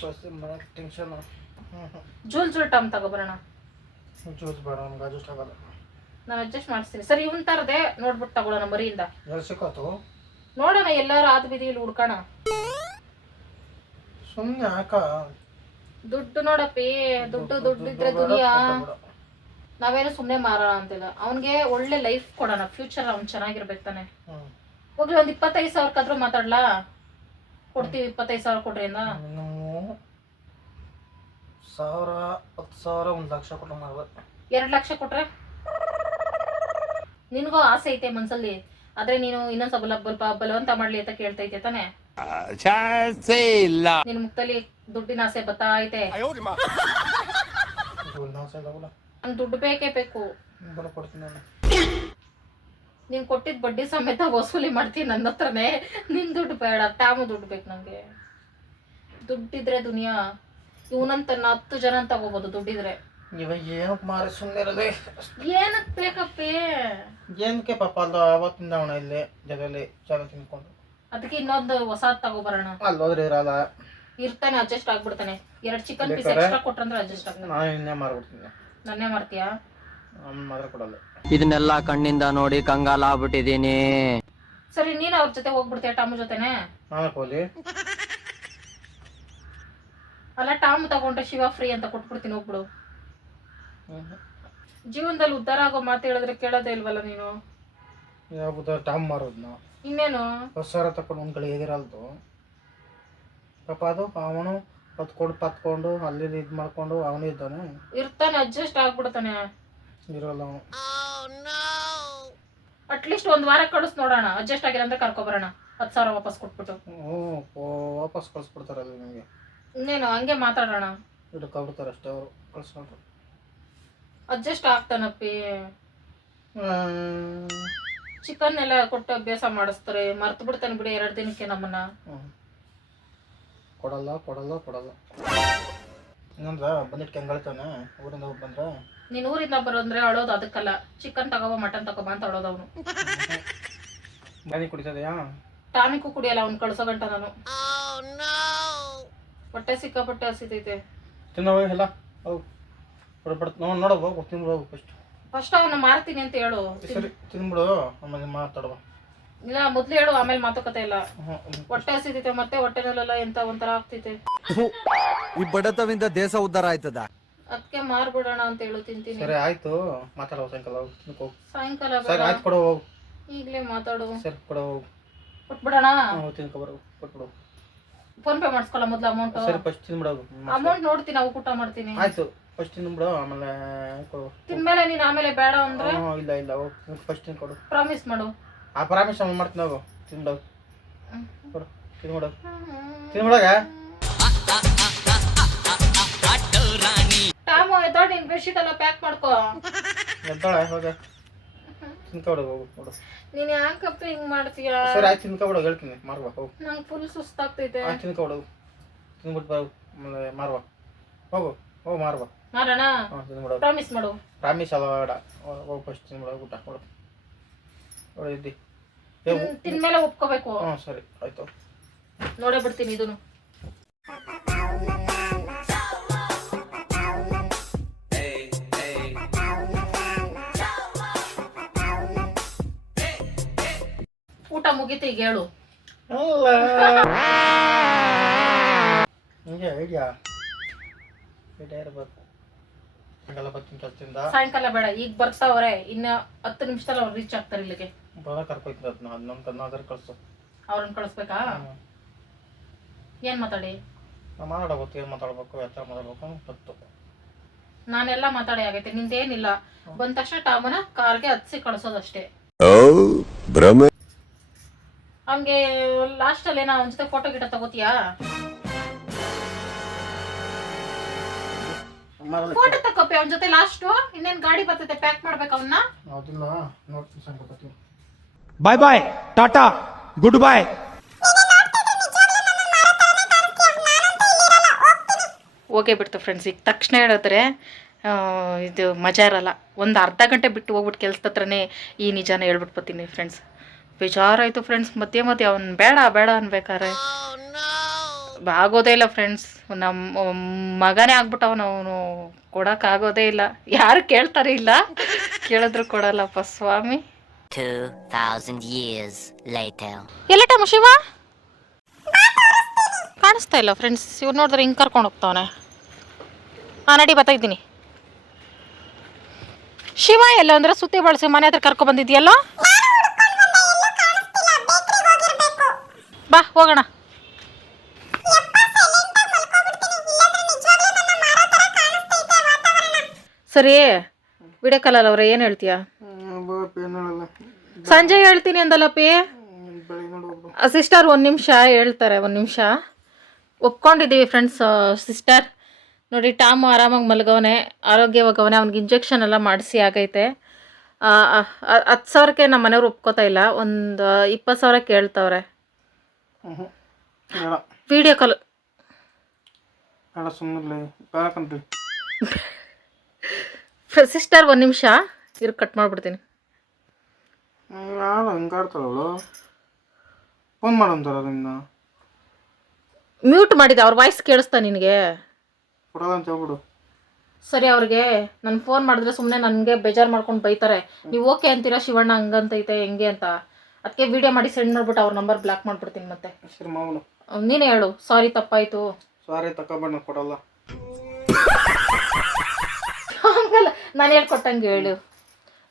ಕಳಿಸ್ತೀನಿ ಮನೆಗೆ ಟೆನ್ಷನ್ ಹ್ಞೂ ಜೂಲ್ ಜೂಲ್ ಟಮ್ ತಗೊಬರೋಣ. ಜ್ಯೂಸ್ ಬೇಡ ನಮ್ಗೆ ಅಡ್ಜಸ್ಟ್ ಆಗಲ್ಲ. ನಾನು ಅಡ್ಜಸ್ಟ್ ಮಾಡಿಸ್ತೀನಿ. ಸರಿ ಇವನ್ ತರದೆ ನೋಡ್ಬಿಟ್ಟು ತಗೊಳ್ಳೋಣ ಮರಿಯಿಂದ. ಎಲ್ಲಿ ಸಿಕ್ಕಾತು? ನೋಡೋಣ ಎಲ್ಲಾರು ಆದ ಬೀದಿಯಲ್ಲಿ ಹುಡ್ಕೋಣ. ಸುಮ್ಮನೆ ಯಾಕ? ದುಡ್ಡು ನೋಡಪ್ಪಿ ದುಡ್ಡು ದುಡ್ಡು ಇದ್ರೆ ದುನಿಯಾ. ನಾವೇನು ಸುಮ್ಮನೆ ಮಾರೋಣ ಅಂತಿಲ್ಲ. ಅವನಿಗೆ ಒಳ್ಳೆ ಲೈಫ್ ಕೊಡೋಣ ಫ್ಯೂಚರ್ ಅವ್ನು ಚೆನ್ನಾಗಿರ್ಬೇಕು ತಾನೆ. ಹೋಗ್ಲಿ ಒಂದ್ ಇಪ್ಪತ್ತೈದು ಸಾವಿರಕ್ಕಾದ್ರೂ ಮಾತಾಡ್ಲಾ? ಕೊಡ್ತೀವಿ ಇಪ್ಪತ್ತೈದು ಸಾವಿರ ಕೊಡ್ರಿ ಅಂದ ಸಾವಿರ ಹತ್ತು ಸಾವಿರ ಒಂದು ಲಕ್ಷ ಕೊಟ್ಟು ಎರಡ್ ಲಕ್ಷ ಕೊಟ್ರೆ? ನಿನ್ಗೂ ಆಸೆ ಐತೆ ಮನ್ಸಲ್ಲಿ. ಆದ್ರೆ ನೀನು ಇನ್ನೊಂದ್ ಸ್ವಲ್ಪ ಬಲ್ಪ ಬಲವಂತ ಮಾಡ್ಲಿ ಅಂತ ಕೇಳ್ತೈತೆ ತಾನೆ? ಇಲ್ಲ. ನಿನ್ ಮುಖದಲ್ಲಿ ದುಡ್ಡಿನ ಆಸೆ ಬತ್ತಾ ಐತೆ. ನಂಗ್ ದುಡ್ಡು ಬೇಕೇ ಬೇಕು. ನಾನು ನೀನ್ ಕೊಟ್ಟಿದ್ ಬಡ್ಡಿ ಸಮೇತ ವಸೂಲಿ ಮಾಡ್ತೀನಿ ನನ್ನ ಹತ್ರನೇ. ನಿನ್ ದುಡ್ಡು ಬೇಡ ಟಾಮು ದುಡ್ಡು ಬೇಕು ನಂಗೆ. ದುಡ್ಡಿದ್ರೆ ದುನಿಯಾ. ಇವನಂತ ಹತ್ತು ಜನ ತಗೋಬಹುದು ದುಡ್ಡಿದ್ರೆ. ಇವಾಗ ಏನಕ್ಕೆ ಮಾರಿ ಸುಮ್ಮನೆ ಏನಕ್ಕೆ ಏನಕ್ ಬೇಕಪ್ಪಿ? ಏನಕ್ಕೆ ಪಾಪ ಅಲ್ಲ ಅವತ್ತಿಂದ ಅವನ ಇಲ್ಲಿ ಜಗಲಿ ಜಾಗ ತಿನ್ಕೊಂಡು? ಅದಕ್ಕೆ ಇನ್ನೊಂದು ಹೊಸಾದ್ ತಗೋಬರೋಣ. ಅಲ್ಲಿ ಹೋದ್ರೆ ಇರಲ್ಲ. ಇರ್ತಾನೆ ಅಡ್ಜಸ್ಟ್ ಆಗ್ಬಿಡ್ತಾನೆ. ಎರಡ್ ಚಿಕನ್ ಪೀಸ್? ಎಕ್ಸ್ಟ್ರಾ ಕೊಟ್ರಂದ್ರೆ ಅಡ್ಜಸ್ಟ್ ಆಗ್ತಾನೆ ನಾನು ಇನ್ನೇ ಮಾರ್ಬಿಡ್ತೀನಿ. ನನ್ನೇ ಮಾಡ್ತೀಯಾ ಅವ್ನು ಮಾತ್ರ ಕೊಡಲ್ಲ. ಇದನ್ನೆಲ್ಲ ಕಣ್ಣಿಂದ ನೋಡಿ ಕಂಗಾಲ ಆಗ್ಬಿಟ್ಟಿದೀನಿ ಸರಿ ನೀನು ಅವ್ರ ಜೊತೆ ಹೋಗ್ಬಿಡ್ತೀಯ ಟಾಮ್ ಜೊತೆನೆ? ನಾನು ಕೋಲಿ? ಅಲ್ಲ ಟಾಮ್ ತಗೊಂಡ್ರೆ ಶಿವ ಫ್ರೀ ಅಂತ ಕೊಟ್ಬಿಡ್ತೀನಿ ಹೋಗ್ಬಿಡು. ಜೀವನದಲ್ಲಿ ಉದ್ಧಾರ ಆಗೋ ಮಾತು ಹೇಳಿದ್ರೆ ಕೇಳೋದೇ ಇಲ್ವಲ್ಲ ನೀನು? ಯಾವ್ದು ಟಾಮ್ ಮಾರೋದು ನಾವು ಇನ್ನೇನು? ಹೊಸ ಸಾವಿರ ತಕೊಂಡು ಒಂದು ಕಡೆ ಎದಿರಲ್ದು. ಪಾಪ ಅದು ಅವನು ಪತ್ಕೊಂಡು ಪತ್ಕೊಂಡು ಅಲ್ಲಿ ಇದು ಮಾಡ್ಕೊಂಡು ಅವನು ಇದ್ದಾನೆ. ಇರ್ತಾನೆ ಅಡ್ಜಸ್ಟ್ ಆಗ್ಬಿಡ್ತಾನೆ. ಇರೋಲ್ಲ ಅವನು. ಅಟ್ಲೀಸ್ಟ್ ಒಂದ್ ವಾರ ಕಳಿಸ್ ನೋಡೋಣ. ಅಡ್ಜಸ್ಟ್ ಆಗಿಲ್ಲ ಅಂದ್ರೆ ಕರ್ಕೊಬರೋಣ. ಹತ್ತು ಸಾವಿರ ವಾಪಸ್ ಕೊಟ್ಬಿಟ್ಟು. ಹ್ಞೂ ವಾಪಸ್ ಕಳಿಸ್ಬಿಡ್ತಾರಲ್ಲ ನಿಮಗೆ. ಇನ್ನೇನು ಹಂಗೆ ಮಾತಾಡೋಣ. ಇಟ್ಕೊಬಿಡ್ತಾರೆ ಅಷ್ಟೇ ಅವರು ಕಳಿಸ್ಕೊಂಡ್ರು ಅಡ್ಜಸ್ಟ್ ಆಗ್ತಾನಪ್ಪಿ. ಚಿಕನ್ ಎಲ್ಲ ಕೊಟ್ಟು ಅಭ್ಯಾಸ ಮಾಡಿಸ್ತಾರೆ. ಮರ್ತು ಬಿಡ್ತಾನೆ ಬಿಡಿ ಎರಡು ದಿನಕ್ಕೆ ನಮ್ಮನ್ನ. ಹ್ಞೂ ಕೊಡಲ್ಲ ಕೊಡಲ್ಲ ಕೊಡಲ್ಲ. ಇನ್ನೊಂದ್ರ ಬಂದಿಟ್ಟು ಹೆಂಗಳ್ತಾನೆ ಊರಿಂದ ಹೋಗಿ ಬಂದ್ರೆ? ನೀನ್ ಊರಿಂದ ಬರೋದ್ರೆ ಅಳೋದು ಅದಕ್ಕಲ್ಲ. ಚಿಕನ್ ತಗೋಬ ಮಟನ್ ತಗೋಬ ಅಂತ ಅಳೋದು ಅವನು. ಬನ್ನಿ ಕುಡಿತದೆಯಾ? ಟಾನಿಕು ಕುಡಿಯಲ್ಲ ಅವ್ನು ಕಳ್ಸೋ ಗಂಟ ನಾನು. ಹೊಟ್ಟೆ ಸಿಕ್ಕಾಪಟ್ಟೆ ಹಸಿತೈತೆ. ತಿನ್ನೋ ಎಲ್ಲ? ಹೋಗು ಬಿಡ್ಬಿಡ್ ನೋಡಿ ನೋಡೋ ಹೋಗು ತಿನ್ಬಿಡು ಹೋಗು ಫಸ್ಟ್ ಫಸ್ಟ್ ಅವನ್ನ ಮಾರ್ತೀನಿ ಅಂತ ಹೇಳು. ಸರಿ ತಿನ್ಬಿಡು ಆಮೇಲೆ ಮಾತಾಡುವ. ಇಲ್ಲ ಮೊದ್ಲು ಹೇಳು ಆಮೇಲೆ ಮಾತುಕತೆ ಇಲ್ಲ. ಹೊಟ್ಟೆ ಹಸಿತೈತೆ ಮತ್ತೆ ಹೊಟ್ಟೆನಲ್ಲೆಲ್ಲ ಎಂತ ಒಂಥರ ಆಗ್ತೈತೆ ಈ ಬಡತವಿಂದ ದೇಶ ಉದ್ಧಾರ ಆಯ್ತದ? ಅದಕ್ಕೆ ಮಾರ್ಬಿಡೋಣ ಅಂತ ಹೇಳು ತಿಂತೀನಿ. ಸರಿ ಆಯ್ತು. ಮಾತಾಡುವ ಸಾಯಂಕಾಲ ಹೋಗು ತಿನ್ಕೊ ಹೋಗು. ಸಾಯಂಕಾಲ ಸರಿ. ಆಯ್ತು ಕೊಡು ಹೋಗು. ಈಗ್ಲೇ ಮಾತಾಡು. ಸರಿ ಕೊಡು ಹೋಗು. ಕೊಟ್ಬಿಡೋಣ? ಹ್ಞೂ ತಿನ್ಕೊ ಬರೋ ಕೊಟ್ಬಿಡು ಫೋನ್ ಪೇ ಮಾಡಿಸ್ಕೊಲ್ಲ ಮೊದ್ಲು ಅಮೌಂಟ್ ಸರಿ ಫಸ್ಟ್ ತಿನ್ಬಿಡೋದು ಅಮೌಂಟ್ ನೋಡ್ತೀನಿ ನಾವು ಊಟ ಮಾಡ್ತೀನಿ. ಆಯ್ತು. ಫಸ್ಟ್ ತಿನ್ಬಿಡು ಆಮೇಲೆ ಕೊಡು. ತಿಂದ್ಮೇಲೆ ನೀನ್ ಆಮೇಲೆ ಬೇಡ ಅಂದ್ರೆ? ಹ್ಞೂ ಇಲ್ಲ ಇಲ್ಲ ಹೋಗಿ ಫಸ್ಟ್ ತಿನ್ಕೊಡು ಪ್ರಾಮಿಸ್ ಮಾಡು. ಆ ಪ್ರಾಮಿಸ್ ಆಮೇಲೆ ಮಾಡ್ತೀನಿ ಹೋಗು. ತಿನ್ಬಿಡು. ಕೊಡು. ತಿನ್ಬಿಡು. ತಿನ್ಬಿಡಾಗ ಟಾಮು ಎದ್ದೋ ನಿನ್ ಬೆಡ್ಶೀಟ್ ಎಲ್ಲ ಪ್ಯಾಕ್ ಮಾಡ್ಕೋ. ಎದ್ದಾಳೆ ಹೋಗ. ತಿನ್ಕೊಬಿಡು ಹೋಗು ನೋಡು ನೀನ್ ಯಾಕಪ್ಪ ಹಿಂಗ್ ಮಾಡ್ತೀಯ? ಸರಿ ಆಯ್ತು ತಿನ್ಕೊಬಿಡು ಹೇಳ್ತೀನಿ. ಮಾರ್ವಾ ಹೋಗು. ನಂಗೆ ಫುಲ್ ಸುಸ್ತಾಗ್ತೈತೆ ತಿನ್ಕೊಬಿಡು. ತಿನ್ಬಿಟ್ಟು ಬಾ ಆಮೇಲೆ ಮಾರ್ವಾ. ಹೋಗು ಹೋಗು ಮಾರ್ವಾ. ಹಾಂ ಪ್ರಾಮಿಸ್ ಮಾಡು. ಪ್ರಾಮಿಸ್ ಅಲ್ಲ ಬೇಡ. ಹೋಗು ಫಸ್ಟ್ ತಿನ್ಬಿಡು ಊಟ ಕೊಡು ಒಪ್ಕೋಬೇಕು. ಹ್ಞೂ ಸರಿ ಆಯಿತು. ನೋಡೇ ಬಿಡ್ತೀನಿ ಇದನ್ನು. ಊಟ ಮುಗೀತು ಈಗ ಹೇಳು. ಐಡಿಯಾ? ಐಡಿಯಾ ಇರ್ಬೇಕು. ಹಂಗೆಲ್ಲ ಬರ್ತೀನಿ ಕೆಲಸದಿಂದ. ಸಾಯಂಕಾಲ ಬೇಡ ಈಗ ಬರ್ತಾವ್ರೆ ಇನ್ನ ಹತ್ತು ನಿಮಿಷದಲ್ಲಿ ಅವ್ರು ರೀಚ್ ಆಗ್ತಾರೆ ಇಲ್ಲಿಗೆ. ಬರ ಕರ್ಕೊಯ್ತೀನಿ ಅದನ್ನ ಅದು ನಮ್ಮ ಕನ್ನಡ ಕಳಿಸು. ಅವ್ರನ್ನ ಕಳಿಸ್ಬೇಕಾ? ಏನ್ ಮಾತಾಡಿ? ಮಾತಾಡಬೇಕು ಏನು ಮಾತಾಡ್ಬೇಕು ಎತ್ತರ ಮಾತಾಡ್ಬೇಕು ಗೊತ್ತು. ನಾನೆಲ್ಲ ಮಾತಾಡಿ ಆಗೈತೆ ನಿಂದೇನಿಲ್ಲ. ಬಂದ ತಕ್ಷಣ ಟಾಮನ ಕಾರ್ಗೆ ಹತ್ಸಿ ಕಳ್ಸೋದಷ್ಟೇ. ಹಂಗೆ ಲಾಸ್ಟ್ ಅಲ್ಲಿ ಏನೋ ಅವನ ಜೊತೆ ಫೋಟೋ ಗಿಟ ತಗೋತೀಯಾ? ಫೋಟೋ ತಗೋಪಿ ಅವನ ಜೊತೆ ಲಾಸ್ಟ್ ಇನ್ನೇನ್ ಗಾಡಿ ಬರ್ತದೆ ಪ್ಯಾಕ್ ಮಾಡ್ಬೇಕು ಅವನ್ನ? ಅದನ್ನ ನೋಡ್ತೀನಿ ಸಂಗಪತಿ ಬಾಯ್ ಬಾಯ್ ಟಾಟಾ ಗುಡ್ ಬಾಯ್ ಹೋಗೇ ಬಿಡ್ತು ಫ್ರೆಂಡ್ಸ್ ಈಗ ತಕ್ಷಣ ಹೇಳಿದ್ರೆ ಇದು ಮಜಾ ಇರಲ್ಲ. ಒಂದು ಅರ್ಧ ಗಂಟೆ ಬಿಟ್ಟು ಹೋಗ್ಬಿಟ್ಟು ಕೆಲ್ಸದ ಹತ್ರನೇ ಈ ನಿಜಾನ ಹೇಳ್ಬಿಟ್ಟು ಬರ್ತೀನಿ ಫ್ರೆಂಡ್ಸ್ ಬೇಜಾರಾಯಿತು ಫ್ರೆಂಡ್ಸ್ ಮತ್ತೆ ಮತ್ತೆ ಅವ್ನು ಬೇಡ ಬೇಡ ಅನ್ಬೇಕಾರೆ ಆಗೋದೇ ಇಲ್ಲ ಫ್ರೆಂಡ್ಸ್ ನಮ್ಮ ಮಗನೇ ಆಗ್ಬಿಟ್ಟವನು ಅವನು ಕೊಡೋಕ್ಕಾಗೋದೇ ಇಲ್ಲ. ಯಾರು ಕೇಳ್ತಾರೆ ಇಲ್ಲ. ಕೇಳಿದ್ರು ಕೊಡಲ್ಲಪ್ಪ ಸ್ವಾಮಿ. 2,000 years later. ಎಲ್ಲ ಟೈಮು ಶಿವ? ಕಾಣಿಸ್ತಾ ಇಲ್ಲ ಫ್ರೆಂಡ್ಸ್ ಇವ್ರು ನೋಡಿದ್ರೆ ಹಿಂಗೆ ಕರ್ಕೊಂಡು ಹೋಗ್ತಾವನೆ. ಹಾಂ ನಡಿ ಬರ್ತಾ ಇದ್ದೀನಿ. ಶಿವ ಎಲ್ಲ ಅಂದ್ರೆ ಸುತ್ತಿ ಬಳಸಿ ಮನೆ ಹತ್ರ ಕರ್ಕೊ ಬಂದಿದ್ಯಲ್ಲ? ಬಾ ಹೋಗೋಣ. ಸರಿ ವಿಡಿಯೋ ಕಾಲಲ್ಲ ಅವ್ರೆ ಏನು ಹೇಳ್ತೀಯಾ? ಸಂಜೆ ಹೇಳ್ತೀನಿ ಅಂದಲ್ಲಪ್ಪಿ ಸಿಸ್ಟರ್ ಒಂದು ನಿಮಿಷ ಹೇಳ್ತಾರೆ ಒಂದು ನಿಮಿಷ. ಒಪ್ಕೊಂಡಿದ್ದೀವಿ ಫ್ರೆಂಡ್ಸ್ ಸಿಸ್ಟರ್ ನೋಡಿ ಟಾಮು ಆರಾಮಾಗಿ ಮಲಗವನೆ ಆರೋಗ್ಯವಾಗವನೆ ಅವ್ನಿಗೆ ಇಂಜೆಕ್ಷನ್ ಎಲ್ಲ ಮಾಡಿಸಿ ಆಗೈತೆ. ಹತ್ತು ಸಾವಿರಕ್ಕೆ ನಮ್ಮ ಮನೆಯವ್ರು ಒಪ್ಕೋತಾ ಇಲ್ಲ ಒಂದು ಇಪ್ಪತ್ತು ಸಾವಿರ ಕೇಳ್ತವ್ರೆ. ವಿಡಿಯೋ ಕಾಲ್ ಸಿಸ್ಟರ್ ಒಂದು ನಿಮಿಷ. ಇರು ಕಟ್ ಮಾಡಿಬಿಡ್ತೀನಿ. ಯಾರು ಹಿಂಗೆ ಆಡ್ತಾಳವಳು ಫೋನ್ ಮಾಡಂತಾರ ನಿನ್ನ. ಮ್ಯೂಟ್ ಮಾಡಿದೆ ಅವ್ರ ವಾಯ್ಸ್ ಕೇಳಿಸ್ತಾ ನಿನಗೆ. ಕೊಡಲ್ಲ ಅಂತ ಹೇಳ್ಬಿಡು. ಸರಿ ಅವ್ರಿಗೆ ನಾನು ಫೋನ್ ಮಾಡಿದ್ರೆ ಸುಮ್ಮನೆ ನನಗೆ ಬೇಜಾರು ಮಾಡ್ಕೊಂಡು ಬೈತಾರೆ. ನೀವು ಓಕೆ ಅಂತೀರಾ ಶಿವಣ್ಣ ಹಂಗಂತೈತೆ ಹೆಂಗೆ ಅಂತ? ಅದಕ್ಕೆ ವಿಡಿಯೋ ಮಾಡಿ ಸೆಂಡ್ ಮಾಡ್ಬಿಟ್ಟು ಅವ್ರ ನಂಬರ್ ಬ್ಲಾಕ್ ಮಾಡ್ಬಿಡ್ತೀನಿ ಮತ್ತೆ. ಸರಿ ನೀನೇ ಹೇಳು ಸಾರಿ ತಪ್ಪಾಯ್ತು. ಸಾರಿ ತಗೊಬಣ್ಣ ಕೊಡಲ್ಲ. ನಾನು ಹೇಳ್ಕೊಟ್ಟಂಗೆ ಹೇಳು.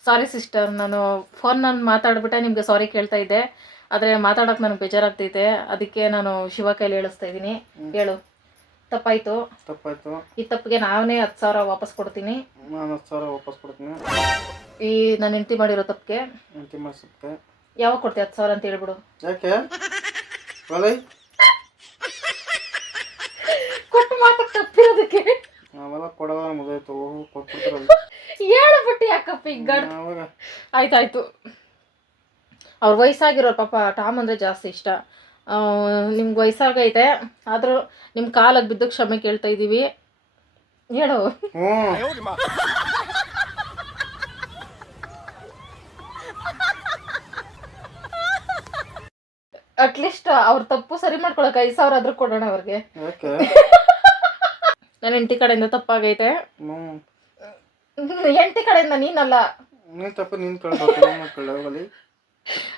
ಸಾರಿ ಸಿಸ್ಟರ್ ನಾನು ಫೋನ್ ನಾನು ಮಾತಾಡ್ಬಿಟ್ಟೆ ನಿಮಗೆ ಸಾರಿ ಕೇಳ್ತಾ ಇದ್ದೆ. ಆದರೆ ಮಾತಾಡೋಕೆ ನನಗೆ ಬೇಜಾರಾಗ್ತೈತೆ ಅದಕ್ಕೆ ನಾನು ಶಿವ ಕೈಲಿ ಹೇಳಿಸ್ತಾ ಇದ್ದೀನಿ. ಹೇಳು. ತಪ್ಪಾಯ್ತು? ತಪ್ಪಾಯ್ತು. ಈ ತಪ್ಪಿಗೆ ನಾವೇ ಹತ್ತು ಸಾವಿರ ವಾಪಸ್ ಕೊಡ್ತೀನಿ. ನಾನು ಹತ್ತು ಸಾವಿರ ವಾಪಸ್ ಕೊಡ್ತೀನಿ. ಈ ನನ್ನ ಹೆಂಡತಿ ಮಾಡಿರೋ ತಪ್ಪಿಗೆ. ಹೆಂಡತಿ ಮಾಡಿಸುತ್ತೆ ಯಾವಾಗ ಕೊಡ್ತೀಯ ಹತ್ತು ಸಾವಿರ ಅಂತ ಹೇಳ್ಬಿಡು. ಯಾಕೆ? ಕೊಟ್ಟು ಮಾತು ತಪ್ಪಿರೋದಕ್ಕೆ. ನಾವೆಲ್ಲ ಕೊಡಲ್ಲ ತಗೋ ಕೊಟ್ಬಿಡ್ತಾರಲ್ಲ ಹೇಳ್ಬಿಟ್ಟು ಯಾಕಪ್ಪ ಈಗ ಆಯ್ತಾಯ್ತು ಅವ್ರ ವಯಸ್ಸಾಗಿರೋ ಪಾಪ ಟಾಮ್ ಅಂದರೆ ಜಾಸ್ತಿ ಇಷ್ಟ. ನಿಮ್ಗೆ ವಯಸ್ಸಾಗೈತೆ ಆದರೂ ನಿಮ್ಮ ಕಾಲಿಗೆ ಬಿದ್ದು ಕ್ಷಮೆ ಕೇಳ್ತಾ ಇದ್ದೀವಿ ಹೇಳು. ಅಟ್ಲೀಸ್ಟ್ ಅವ್ರ ತಪ್ಪು ಸರಿ ಮಾಡ್ಕೊಳಕ್ ಐದು ಸಾವಿರ ಆದ್ರೂ ಕೊಡೋಣ ಅವ್ರಿಗೆ. *laughs* ನನ್ನ ಹೆಂಡತಿ ಕಡೆಯಿಂದ ತಪ್ಪಾಗೈತೆ. *laughs* ಹೆಂಡತಿ ಕಡೆಯಿಂದ ನೀನಲ್ಲ. ನೀನು ತಪ್ಪು ನೀನು ಕೇಳ್ಬೇಕು ಕೇಳೋಗಲಿ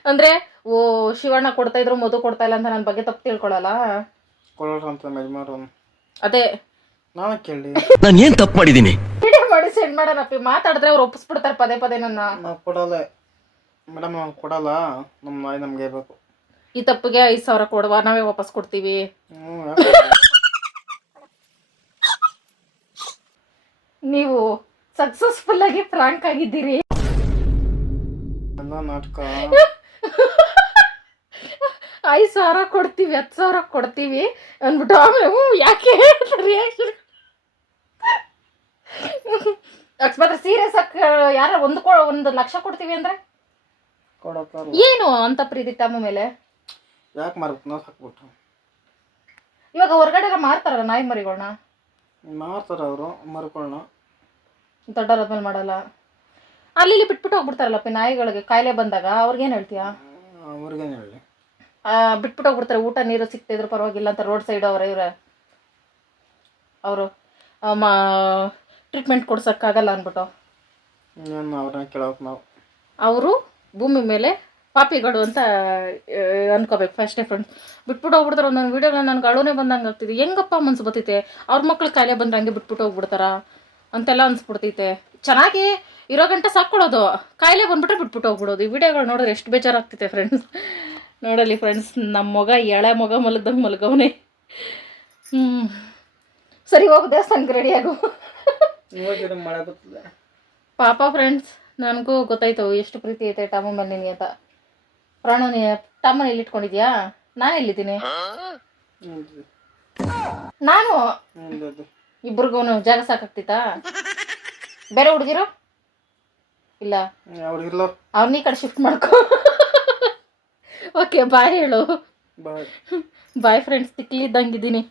ಅಂದರೆ ಓ ಶಿವಣ್ಣ ಕೊಡ್ತಾ ಇದ್ರು ಮದು ಕೊಡ್ತಾ ಇಲ್ಲ ಅಂತ ನನ್ನ ಬಗ್ಗೆ ತಪ್ಪು ತಿಳ್ಕೊಳಲ್ಲ? ಕೊಡೋಣ ಅಂತ ಯಜಮಾನ ಅದೇ. ನಾನು ಕೇಳಿ ನಾನು ಏನ್ ತಪ್ಪು ಮಾಡಿದ್ದೀನಿ? ವಿಡಿಯೋ ಮಾಡಿ ಸೆಂಡ್ ಮಾಡೋಣಪ್ಪಿ ಮಾತಾಡಿದ್ರೆ ಅವ್ರು ಒಪ್ಪಿಸ್ಬಿಡ್ತಾರೆ ಪದೇ ಪದೇ ನನ್ನ. ನಾವು ಕೊಡಲ್ಲ. ಮೇಡಮ್ ನಾವು ಕೊಡಲ್ಲ. ನಮ್ಮ ನಾಯಿ ನಮಗೆ ಇರಬೇಕು ಈ ತಪ್ಪಿಗೆ ಐದು ಸಾವಿರ ಕೊಡುವ ನಾವೇ ವಾಪಸ್ ಕೊಡ್ತೀವಿ. ನೀವು ಸಕ್ಸಸ್ಫುಲ್ ಆಗಿ ಫ್ರಾಂಕ್ ಆಗಿದ್ದೀರಿ. ನಾಟಕ. ಐದು ಸಾವಿರ ಕೊಡ್ತೀವಿ ಹತ್ತು ಸಾವಿರ ಕೊಡ್ತೀವಿ ಅಂದ್ಬಿಟ್ಟು ಆಮೇಲೆ ಹ್ಞೂ ಯಾಕೆ ರಿಯಾಕ್ಷನ್ ಅಕಸ್ಮಾತ್ ಸೀರಿಯಸ್ ಆಗಿ ಯಾರ ಒಂದು ಕೊ ಒಂದು ಲಕ್ಷ ಕೊಡ್ತೀವಿ ಅಂದ್ರೆ? ಏನು ಅಂತ ಪ್ರೀತಿ ತಮ್ಮ ಮೇಲೆ? ಯಾಕೆ ಮಾರ್ಬೇಕು? ನಾವು ಹಾಕ್ಬಿಟ್ಟು ಇವಾಗ ಹೊರಗಡೆ ಎಲ್ಲ ಮಾರ್ತಾರಲ್ಲ ನಾಯಿ ಮರಿಗಳನ್ನ ಮಾರ್ತಾರೆ ಅವರು ಮರ್ಕೊಳ್ಳೋಣ ದೊಡ್ಡವರಾದ್ಮೇಲೆ ಮಾಡಲ್ಲ. ಅಲ್ಲಿ ಇಲ್ಲಿ ಬಿಟ್ಬಿಟ್ಟು ಹೋಗ್ಬಿಡ್ತಾರಲ್ಲಪ್ಪ ಈ ನಾಯಿಗಳಿಗೆ ಕಾಯಿಲೆ ಬಂದಾಗ ಅವ್ರಿಗೇನು ಹೇಳ್ತೀಯಾ? ಅವ್ರಿಗೇನು ಹೇಳಿ. ಆ, ಬಿಟ್ಬಿಟ್ಟು ಹೋಗ್ಬಿಡ್ತಾರೆ ಊಟ ನೀರು ಸಿಗ್ತಿದ್ರು ಪರವಾಗಿಲ್ಲ ಅಂತ ರೋಡ್ ಸೈಡ್ ಅವ್ರ ಇವ್ರೆ. ಅವರು ಟ್ರೀಟ್ಮೆಂಟ್ ಕೊಡ್ಸೋಕ್ಕಾಗಲ್ಲ ಅಂದ್ಬಿಟ್ಟು. ಇನ್ನೇನು ಅವ್ರನ್ನ ಕೇಳೋಕೆ ನಾವು. ಅವರು ಭೂಮಿ ಮೇಲೆ ಪಾಪಿಗಳು ಅಂತ ಆ, ಅನ್ಕೋಬೇಕು ಫಸ್ಟೇ ಫ್ರೆಂಡ್ಸ್ ಬಿಟ್ಬಿಟ್ಟು ಹೋಗ್ಬಿಡ್ತಾರೆ ಒಂದೊಂದು ವಿಡಿಯೋ ನನಗೆ ಅಳುನೇ ಬಂದಂಗೆ ಆಗ್ತಿದೆ. ಹೆಂಗಪ್ಪ ಮನ್ಸು ಬತ್ತೈತೆ ಅವ್ರ ಮಕ್ಳು ಕಾಯಿಲೆ ಬಂದ್ರೆ ಹಂಗೆ ಬಿಟ್ಬಿಟ್ಟು ಹೋಗ್ಬಿಡ್ತಾರ? ಅಂತೆಲ್ಲ ಅನ್ಸ್ಬಿಡ್ತೈತೆ. ಚೆನ್ನಾಗಿ ಇರೋ ಗಂಟೆ ಸಾಕ್ಕೊಳ್ಳೋದು ಕಾಯಿಲೆ ಬಂದ್ಬಿಟ್ರೆ ಬಿಟ್ಬಿಟ್ಟು ಹೋಗ್ಬಿಡೋದು. ಈ ವಿಡಿಯೋಗಳು ನೋಡಿದ್ರೆ ಎಷ್ಟು ಬೇಜಾರಾಗ್ತೈತೆ ಫ್ರೆಂಡ್ಸ್ ನೋಡಲಿ ಫ್ರೆಂಡ್ಸ್ ನಮ್ಮ ಮಗ ಎಳೆ ಮಗ ಮಲಗ್ದಂಗೆ ಮಲಗವನೇ. ಹ್ಞೂ ಸರಿ ಹೋಗು ದೇವಸ್ಥಾನಕ್ಕೆ ರೆಡಿಯಾಗು ಪಾಪ ಫ್ರೆಂಡ್ಸ್ ನನಗೂ ಗೊತ್ತಾಯ್ತು ಎಷ್ಟು ಪ್ರೀತಿ ಐತೆ ಟಾಮ ಮೇಲೆ ನಿನಗೆ ಅಂತ. ಪ್ರಾಣ ಟಾಮನ್ ಎಲ್ಲಿ ಇಟ್ಕೊಂಡಿದ್ಯಾ? ನಾನು ಎಲ್ಲಿದ್ದೀನಿ? ನಾನು? ಇಬ್ರಿಗೂ ಜಾಗ ಸಾಕಾಗ್ತಿತ್ತಾ? ಬೇರೆ ಹುಡುಗಿರು? ಇಲ್ಲ? ಅವ್ರು ಅವ್ನಿ ಅವ್ರನ್ನ ಈ ಕಡೆ ಶಿಫ್ಟ್ ಮಾಡ್ಕೋ. ಓಕೆ ಬಾಯ್ ಹೇಳು. ಬಾಯ್ ಬಾಯ್ ಫ್ರೆಂಡ್ಸ್ ತಿಕ್ಲಿದ್ದಂಗಿದ್ದೀನಿ